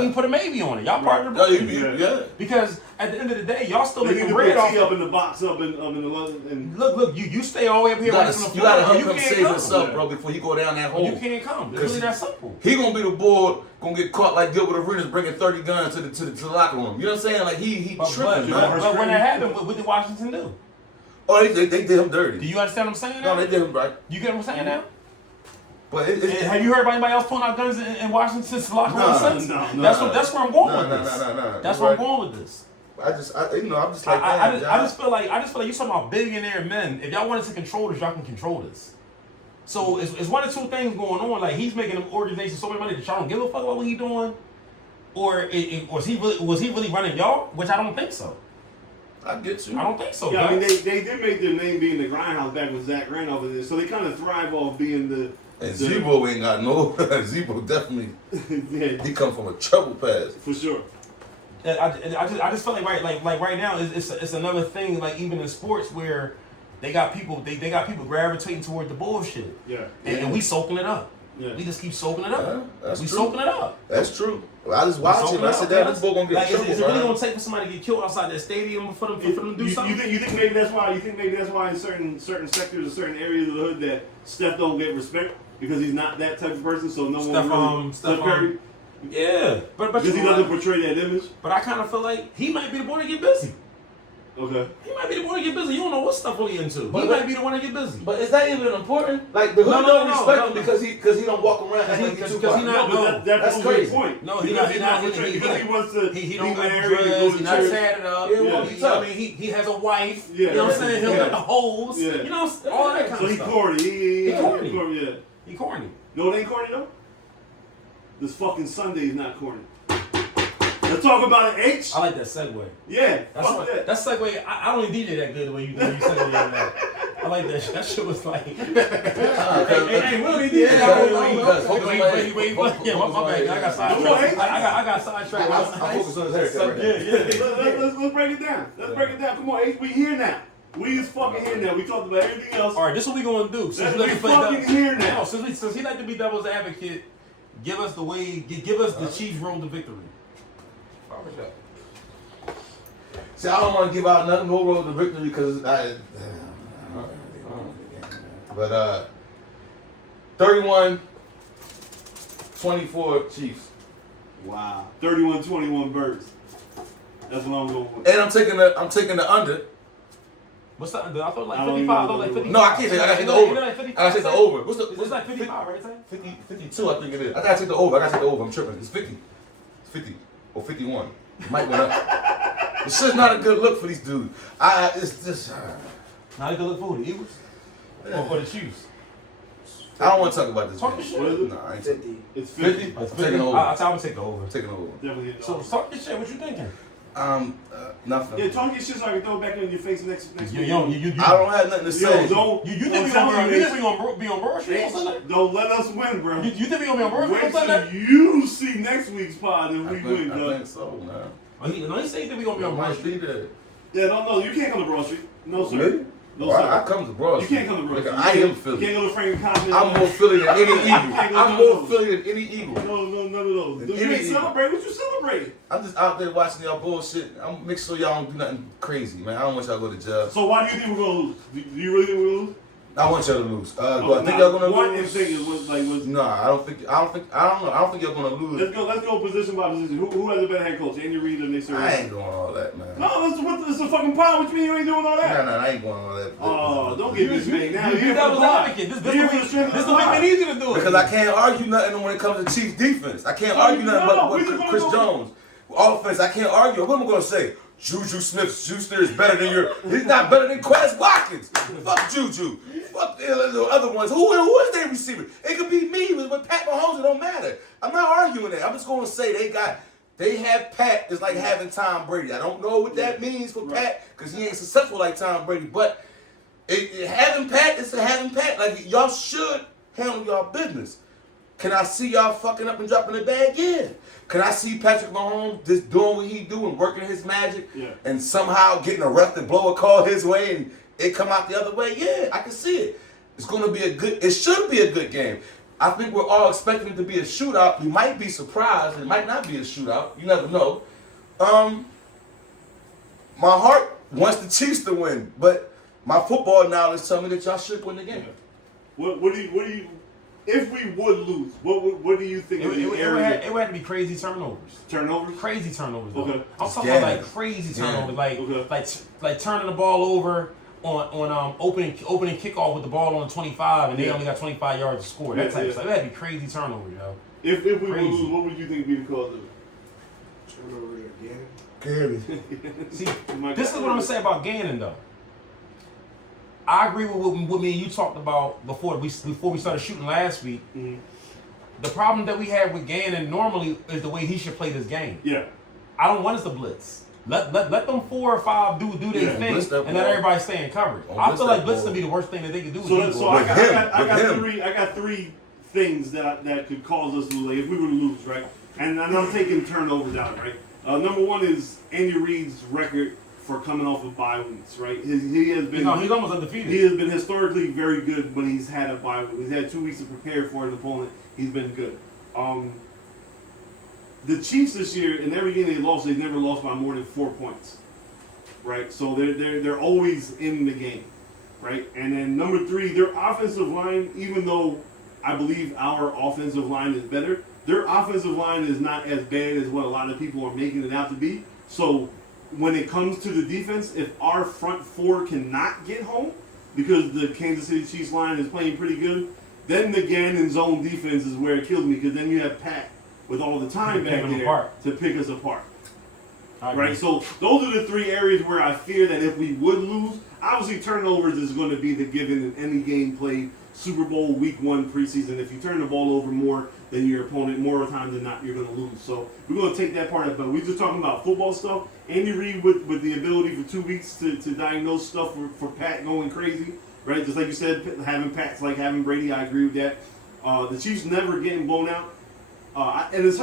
even put a maybe on it. Y'all part of the Yeah, blame. yeah. Because at the end of the day, y'all still They need making to bread put off. T up in the box, up in the and Look, you stay all the way up here. You right from the gotta floor, help you him can't save come. himself, bro, before he go down that hole. You can't come. It's really that simple. He gonna be the boy, gonna get caught like Gilbert Arenas bringing 30 guns to the locker room. You know what I'm saying? Like he But tripping, man. when that happened, what did Washington do? Oh, they did him dirty. Do you understand what I'm saying No, now? they did him right. You get what I'm saying now? But And have you heard about anybody else pulling out guns in Washington since the locker room Nah, since? no, That's where I'm going Nah, with nah, this. nah, nah, nah. That's You're where I'm right. going with this. I'm just like I that. just feel like you talking about billionaire men. If y'all wanted to control this, y'all can control this. So it's one of two things going on. Like he's making them organizations so much money that y'all don't give a fuck about what he's doing, or was he really running y'all? Which I don't think so. I get you. I don't think so. yeah, I mean guys. they did make their name being the grindhouse back when Zach ran over there, so they kind of thrive off being the. And Zebo ain't got no. Zebo definitely. Yeah, He come from a trouble past. for sure. I just feel like right now it's another thing, like even in sports where they got people gravitating toward the bullshit. Yeah. And we soaking it up. Yeah. We just keep soaking it up. Yeah, that's we true. soking it up. That's true. Well, I just watched it. I said, "Damn, this boy gonna get like, in trouble." Is it really gonna take for somebody to get killed outside that stadium for them to do something? You think maybe that's why? You think maybe that's why in certain sectors or certain areas of the hood that Steph don't get respect because he's not that type of person. So no one Steph Curry. Yeah, but because he doesn't portray that image. But I kind of feel like he might be the boy to get busy. Okay. He might be the one to get busy. You don't know what stuff really into. He might be the one to get busy. But is that even important? Like the hood don't respect him because he don't walk around acting like he's because he not. No, that's crazy. Point. No, because he wants to he don't got married, dreads, he not tatted up. Yeah. I mean, he has a wife. Yeah. You know what I'm saying? He'll got the holes. Yeah. You know, all that kind of stuff. So he corny. He corny. Yeah. He corny. No, it ain't corny though. This fucking Sunday is not corny. Let's talk about an H. I like that segue. Yeah, that segue. I don't even DJ that good the way you segue that. I like that. That shit was like. Hey, we don't even DJ that. Wait. Yeah, my bad. I got sidetracked. I got sidetracked. I focus on his haircut. Let's break it down. Let's break it down. Come on, H. We here now. We is fucking here now. We talked about everything else. All right, this is what we gonna do. Since we fucking here now. No, since he like to be devil's advocate, give us the way. Give us the Chiefs' road to victory. See, I don't want to give out nothing, no road to victory because but 31-24 Chiefs. Wow. 31-21 Birds. That's what I'm going with. And I'm taking the under. What's the under? I thought like 55. I thought like 55. No, I can't take. I gotta take the over. I gotta take the over. What's like 55, right? 52, I think it is. I gotta take the over. I'm tripping. It's 50. It's 50 or 51. It might went up. It's just not a good look for these dudes. It's just not a good look for the Eagles or for the Chiefs. I don't want to talk about this. Talk your shit. No, I ain't 50. It's 50. 50. I'm taking over. I would take the over. Taking over. Definitely. So talk your shit. What you thinking? Nothing. Yeah, talk your shit so I can throw it back in your face next week. I don't have nothing to say. You think we gonna be on Burr Street on Sunday? Don't let us win, bro. You think we gonna be on Burr Street on Wait Sunday? till you see next week's pod and we win, I dog. think so, man. He say that we gonna be on Burr Street. Yeah, no, you can't come to Broad Street. No, sir. Really? No, Well, sir. I come to Broad You Street. can't come to Broad Street. I am Philly. You can't go to Franklin Common. I'm more Philly than any Eagle. I'm more Philly than any Eagle. No, none of those. You Any ain't celebrate. What you celebrating? I'm just out there watching y'all bullshit. I'm make sure y'all don't do nothing crazy, man. I don't want y'all to go to jail. So why do you think we're gonna lose? Do you really think we're gonna lose? I want y'all to lose. Do I think y'all gonna What lose? if was No, I don't think y'all gonna lose. Let's go position by position. Who has a better head coach? Andy Reid or Nick Sirianni? I ain't doing all that, man. No, this is a fucking pod. What you mean you ain't doing all that? No, I ain't going all that. Oh, don't get this man now. You devil's advocate. This will make it easy to do it. Because I can't argue nothing when it comes to Chiefs defense. I can't argue nothing about Chris Jones. Offense, I can't argue. What am I going to say? Juju Smith-Schuster is better than he's not better than Quez Watkins. Fuck Juju. Fuck the other ones. Who is their receiver? It could be me with Pat Mahomes. It don't matter. I'm not arguing that. I'm just going to say they have Pat. It's like having Tom Brady. I don't know what that means for Pat because he ain't successful like Tom Brady. But having Pat is having Pat. Like y'all should handle y'all business. Can I see y'all fucking up and dropping the bag? Yeah. Can I see Patrick Mahomes just doing what he do and working his magic and somehow getting a ref to blow a call his way and it come out the other way? Yeah, I can see it. It's going to be it should be a good game. I think we're all expecting it to be a shootout. We might be surprised. It might not be a shootout. You never know. My heart wants the Chiefs to win, but my football knowledge tell me that y'all should win the game. What do you? If we would lose, what do you think? It would have to be crazy turnovers. Turnovers? Crazy turnovers. Okay. I'm talking about like crazy turnovers, like turning the ball over on opening kickoff with the ball on 25 and they only got 25 yards to score. That type of stuff. It had to be crazy turnovers, yo. If we would lose, what would you think would be the cause of it? Turnover again. See, this is what I'm gonna say about Gannon though. I agree with what me and you talked about before we started shooting last week. Mm-hmm. The problem that we have with Gannon normally is the way he should play this game. Yeah. I don't want us to blitz. Let them 4 or 5 do their thing and let everybody stay in coverage. I feel like blitz would be the worst thing that they could do. So I got three things that could cause us to lose if we were to lose, right? And I'm taking turnovers out, right? Number one is Andy Reid's record for coming off of bye weeks, right? He has been. He's almost undefeated. He has been historically very good when he's had a bye week. He's had 2 weeks to prepare for an opponent. He's been good. The Chiefs this year, in every game they lost, they've never lost by more than 4 points, right? So they're always in the game, right? And then number 3, their offensive line, even though I believe our offensive line is better, their offensive line is not as bad as what a lot of people are making it out to be. So when it comes to the defense, if our front 4 cannot get home because the Kansas City Chiefs line is playing pretty good, then the Gannon zone defense is where it kills me, because then you have Pat with all the time back there to pick us apart. Right? So those are the 3 areas where I fear that if we would lose, obviously turnovers is going to be the given in any game played. Super Bowl week 1 preseason. If you turn the ball over more than your opponent, more times than not, you're going to lose. So we're going to take that part of it. But we're just talking about football stuff. Andy Reid with the ability for 2 weeks to diagnose stuff for Pat going crazy. Right? Just like you said, having Pat's like having Brady. I agree with that. The Chiefs never getting blown out. And it's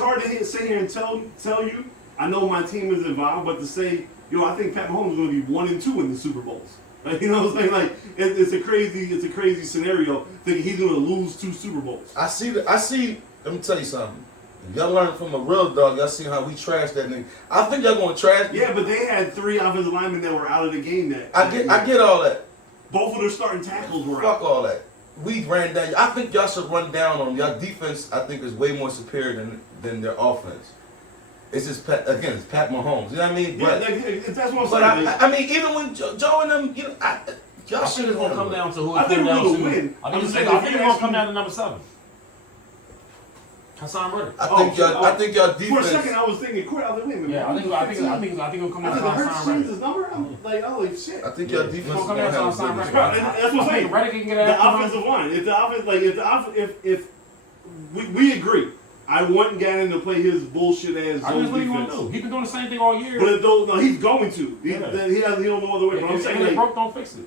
hard to sit here and tell you. I know my team is involved, but to say, I think Pat Mahomes is going to be 1-2 in the Super Bowls. Like, you know what I'm saying? Like, it's a crazy scenario thinking he's going to lose 2 Super Bowls. I see. Let me tell you something. If y'all learn from a real dog, y'all see how we trash that nigga. I think y'all going to trash. Yeah, but they had 3 offensive linemen that were out of the game. I get all that. Both of their starting tackles were out. Fuck all that. We ran down. I think y'all should run down on them. Y'all defense, I think, is way more superior than their offense. It's just it's Pat Mahomes. You know what I mean? Yeah, that's what I'm saying. I mean, even when Joe and them, y'all shit is gonna come down to who I it think comes down we're to. gonna win. I think it's gonna come down to number 7. Hassan Reddick. I think y'all defense. For a second, I was thinking, wait a minute. Yeah, I think it'll come down to Hassan Reddick. His number. I'm like, holy shit. I think y'all defense is Come gonna down to have Hassan a Reddick. Right, and that's what I'm saying. Reddick can get The after offensive line. If we agree. I want Gannon to play his bullshit ass zone what he defense. gonna do. He's been doing the same thing all year. But he's going to. He don't know other way. But I'm saying, if it broke, don't fix it.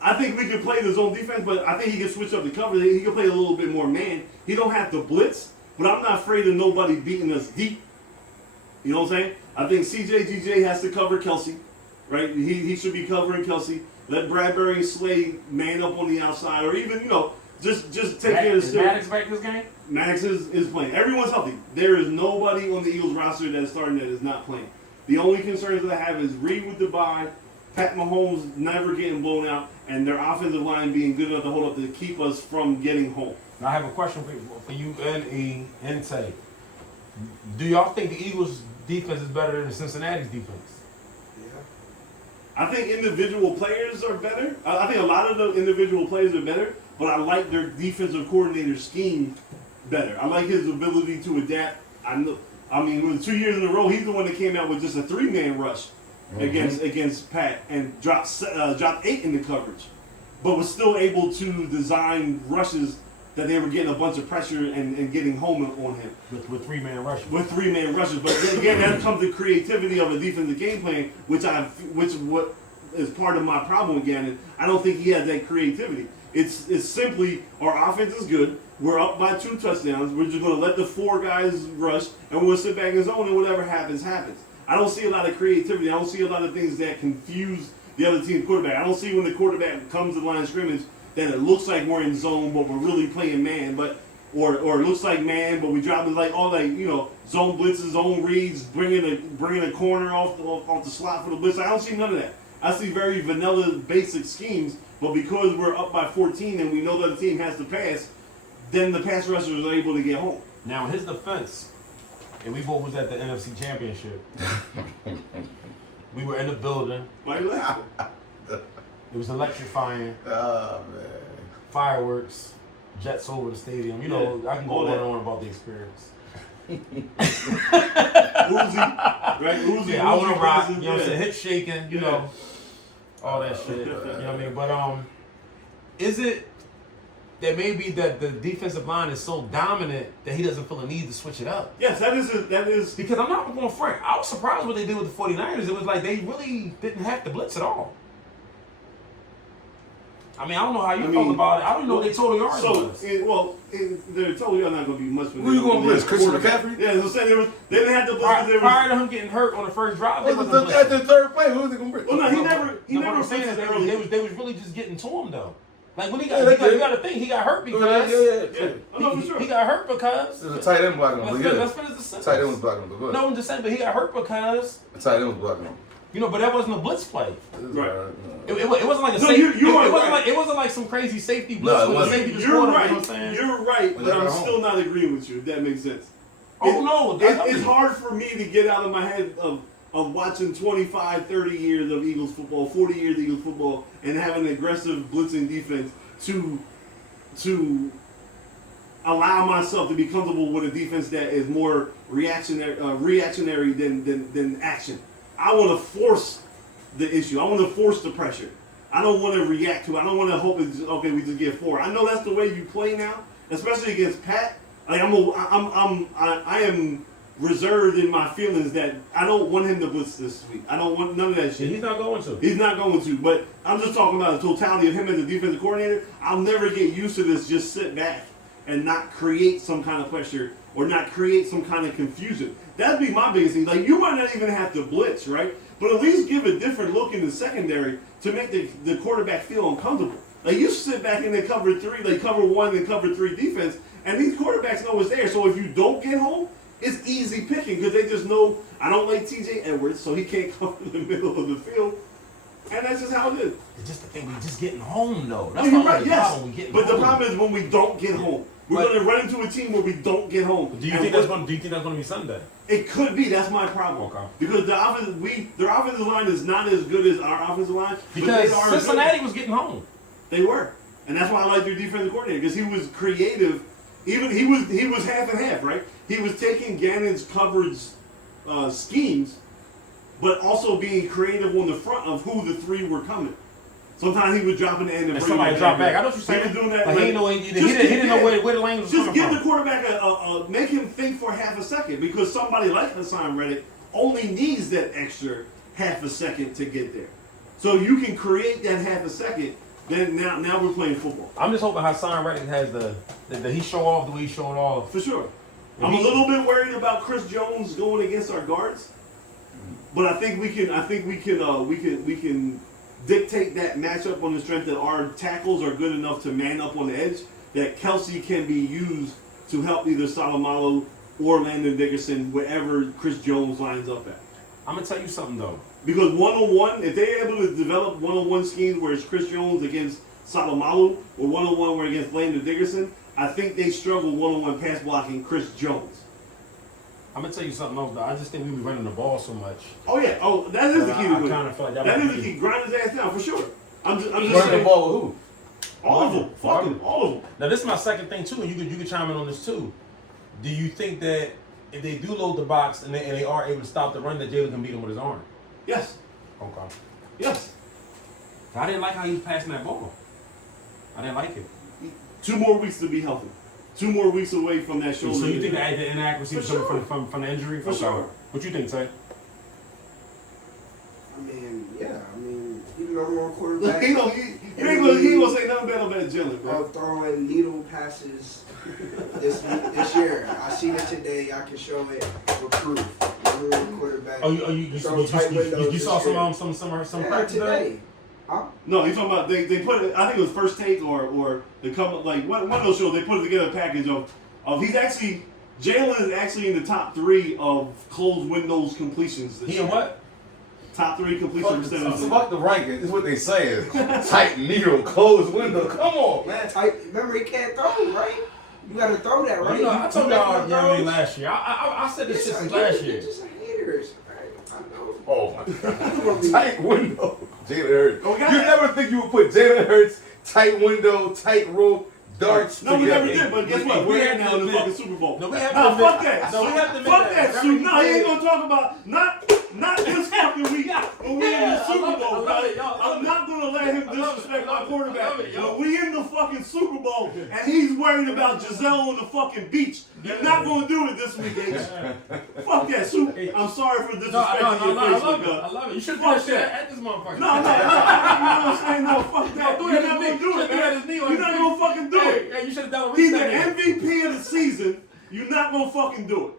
I think we can play the zone defense, but I think he can switch up the cover. He can play a little bit more man. He don't have to blitz, but I'm not afraid of nobody beating us deep. You know what I'm saying? I think CJ has to cover Kelsey, right? He should be covering Kelsey. Let Bradbury and Slade man up on the outside, or even just take care of the. Is Maddox back this game? Maddox is playing. Everyone's healthy. There is nobody on the Eagles roster that is starting that is not playing. The only concerns that I have is Reed with the bye, Pat Mahomes never getting blown out, and their offensive line being good enough to hold up to keep us from getting home. Now I have a question for you and Tay. Do y'all think the Eagles' defense is better than Cincinnati's defense? Yeah. I think individual players are better. I think a lot of the individual players are better, but I like their defensive coordinator scheme better. I like his ability to adapt. I mean, with 2 years in a row, he's the one that came out with just a 3-man rush against Pat and dropped 8 in the coverage, but was still able to design rushes that they were getting a bunch of pressure and getting home on him. With 3-man rushes. With 3-man rushes. But then again, that comes the creativity of a defensive game plan, which what is part of my problem with Gannon. I don't think he has that creativity. It's simply our offense is good. We're up by 2 touchdowns. We're just going to let the 4 guys rush, and we're going to sit back in zone, and whatever happens, happens. I don't see a lot of creativity. I don't see a lot of things that confuse the other team's quarterback. I don't see when the quarterback comes to the line of scrimmage that it looks like we're in zone, but we're really playing man. Or it looks like man, but we drop it like all zone blitzes, zone reads, bringing a corner off the slot for the blitz. I don't see none of that. I see very vanilla, basic schemes. But because we're up by 14 and we know that the team has to pass, then the pass rushers are able to get home. Now, in his defense, and we both was at the NFC Championship. We were in the building. Why you laughing? It was electrifying. Oh, man. Fireworks, jets over the stadium. I can go on and on about the experience. Uzi, right? Uzi. Yeah, I want to rock. You know what I'm saying? Hip shaking. All that shit. You know what I mean? But is it that maybe that the defensive line is so dominant that he doesn't feel a need to switch it up? Yes, that is Because I'm not going front. I was surprised what they did with the 49ers. It was like they really didn't have to blitz at all. I mean, I don't know how you felt about it. I don't know what they told you. So, they're totally not going to be much. Who you going to blitz? Christian McCaffrey? Yeah, so saying they didn't have to blitz. Prior to him getting hurt on the first drive, At the third play, who was they going to blitz? Well, no, he never saying blitzed that early. they was really just getting to him though. Like when you got to think he got hurt because he got hurt because the tight end blocking him. Let's finish the sentence. Tight end was blocking him. But go ahead. No, I'm just saying, but he got hurt because the tight end was blocking him. You know, but that wasn't a blitz play. Right. It wasn't like a No, safety. It wasn't like some crazy safety blitz. No, it with wasn't. the safety just You're scored, right. You know what I'm saying? You're right, but I'm still not agreeing with you. If that makes sense. Oh no, It's hard for me to get out of my head of watching 25, 30 years of Eagles football, 40 years of Eagles football, and having an aggressive blitzing defense to allow myself to be comfortable with a defense that is more reactionary than action. I want to force the issue. I want to force the pressure. I don't want to react to it. I don't want to hope it's okay. We just get 4. I know that's the way you play now, especially against Pat. Like I am reserved in my feelings that I don't want him to blitz this week. I don't want none of that shit. He's not going to. He's not going to. But I'm just talking about the totality of him as a defensive coordinator. I'll never get used to this. Just sit back and not create some kind of pressure or not create some kind of confusion. That'd be my biggest thing. Like, you might not even have to blitz, right? But at least give a different look in the secondary to make the quarterback feel uncomfortable. Like, you sit back and they cover 3, they cover 1, and cover 3 defense, and these quarterbacks know it's there. So if you don't get home, it's easy picking because they just know I don't like T.J. Edwards, so he can't come in the middle of the field. And that's just how it is. It's just the thing, we just getting home though. That's Yeah, you're the right, only yes. problem. We getting But home. the problem is when we don't get home. We're going to run into a team where we don't get home. Do you think that's going to be Sunday? It could be. That's my problem. Okay. Because their offensive line is not as good as our offensive line. Because but Cincinnati was getting home. They were, and that's why I like their defensive coordinator because he was creative. Even he was half and half, right? He was taking Gannon's coverage schemes, but also being creative on the front of who the 3 were coming. Sometimes he was dropping the end and somebody drop back. I know what you're saying. He was doing that. Like, he didn't know where the lane was Just coming give from. the quarterback make him think for half a second because somebody like Hassan Reddick only needs that extra half a second to get there. So you can create that half a second. Then now we're playing football. I'm just hoping Hassan Reddick has that he show off the way he showed off. For sure. I'm a little bit worried about Chris Jones going against our guards, but I think we can dictate that matchup on the strength that our tackles are good enough to man up on the edge. That Kelsey can be used to help either Salomalo or Landon Dickerson wherever Chris Jones lines up at. I'm gonna tell you something though. Because one-on-one, if they're able to develop one-on-one schemes where it's Chris Jones against Salomalo or one-on-one where against Landon Dickerson, I think they struggle one-on-one pass blocking Chris Jones. I'm gonna tell you something else though. I just think we be running the ball so much. Oh yeah, that is the key to I it. kind of feel like That is the key. Grind his ass down for sure. I'm just Running saying. the ball with who? All of them, fucking all of them. Now this is my second thing too, and you could chime in on this too. Do you think that if they do load the box and they are able to stop the run, that Jalen can beat him with his arm? Yes, Okay. yes. I didn't like how he was passing that ball. I didn't like it. 2 more weeks to be healthy. 2 more weeks away from that shoulder. So you think that the inaccuracy For was sure. coming from the injury? For sure. What you think, Tay? I mean, yeah. I mean, he's the number 1 quarterback. He ain't gonna say nothing bad about Jalen, bro. Throwing needle passes this year. I seen it today. I can show it with proof. Number 1 quarterback. Oh, you saw some practice today. Huh? No, he's talking about they put it. I think it was First Take or the couple like one of those shows. They put together a package of he's actually Jalen is actually in the top 3 of closed windows completions. This He year. in what? Top 3 completion percentage. Fuck the ranking. This is what they saying. Tight needle, closed window. Come on, man. Remember, he can't throw, right? You got to throw that, right? You know, I told You y'all got to last year. I said this shit since last year. You're just haters. I know. Oh my God. Tight window. Jalen Hurts. Oh, You never think you would put Jalen Hurts, tight window, tight rope, darts. No, we never together. did. But guess what? We're here now in the fucking Super Bowl. No, we have to Nah, admit- fuck that. No, we have to admit fuck that. that. Shoot. No, he ain't gonna talk about not this fucking week. When we in the Super Bowl, right? I'm not gonna let him disrespect my quarterback. When we in the fucking Super Bowl and he's worried about Giselle on the fucking beach, you're not gonna do it this week, H. Fuck that, Super. I'm sorry for disrespecting your I face, love it. God. I love it. You should Fuck do that shit that. at this motherfucker. No, you know what I'm saying? No, fuck that. do You're it not to me. gonna do fucking do it.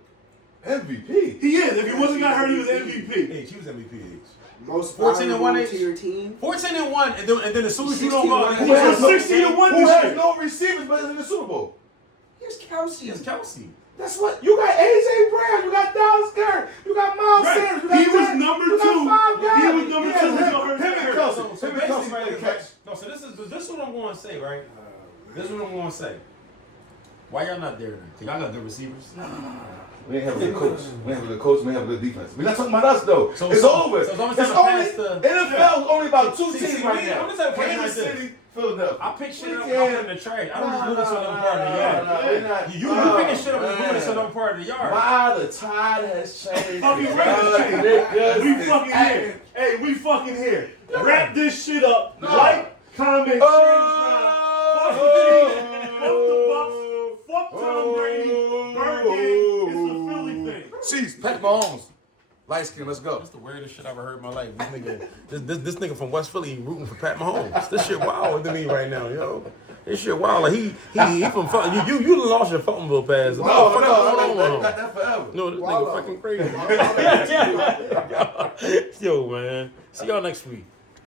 MVP. He is. If he wasn't got hurt, he was MVP. Hey, she was MVP. Most 14 and 1 valuable to your team. 14 and 1, and then as soon as you don't 16 go, and He 1. was 16 and 1 Who this has year. no receivers but is in the Super Bowl? Here's Kelsey. it's Kelsey. That's what you got. AJ Brown, you got Dallas Garrett, you got Miles Right. Sanders, you got He was Ted, number you got 2. five guys. He was number 2. Him, He got hurt. him and Kelsey. So Him and Kelsey made the catch. No, so this is what I'm going to say, right? This is what I'm going to say. Why y'all not there then? Cause y'all got good receivers. We ain't have a good coach. We ain't have a good coach. We ain't have a good defense. We're not talking about us though. So- it's so- over. so it's only it's time to only pass the- NFL is only about two See, teams see, right me, now. I'm just saying, Kansas like this. City, Philadelphia. I pick shit up We and I can't- put it in the trash. I don't just do this when I'm part of the yard. we're not- You picking shit up and doing this when I'm part of the yard. Why the tide has changed? Fucking right. We fucking here. Hey, we fucking here. Wrap this shit up. Like, comment, share, subscribe. Fuck the Bucks. Fuck Tom Brady. Bird game. It's a Philly thing. Chiefs, Pat Mahomes. Light skin, let's go. That's the weirdest shit I ever heard in my life. This nigga from West Philly rooting for Pat Mahomes. This shit wild to me right now, yo. This shit wild. Like he from you lost your Fultonville pass. That forever. No, this nigga fucking crazy. Yo, man. See y'all next week.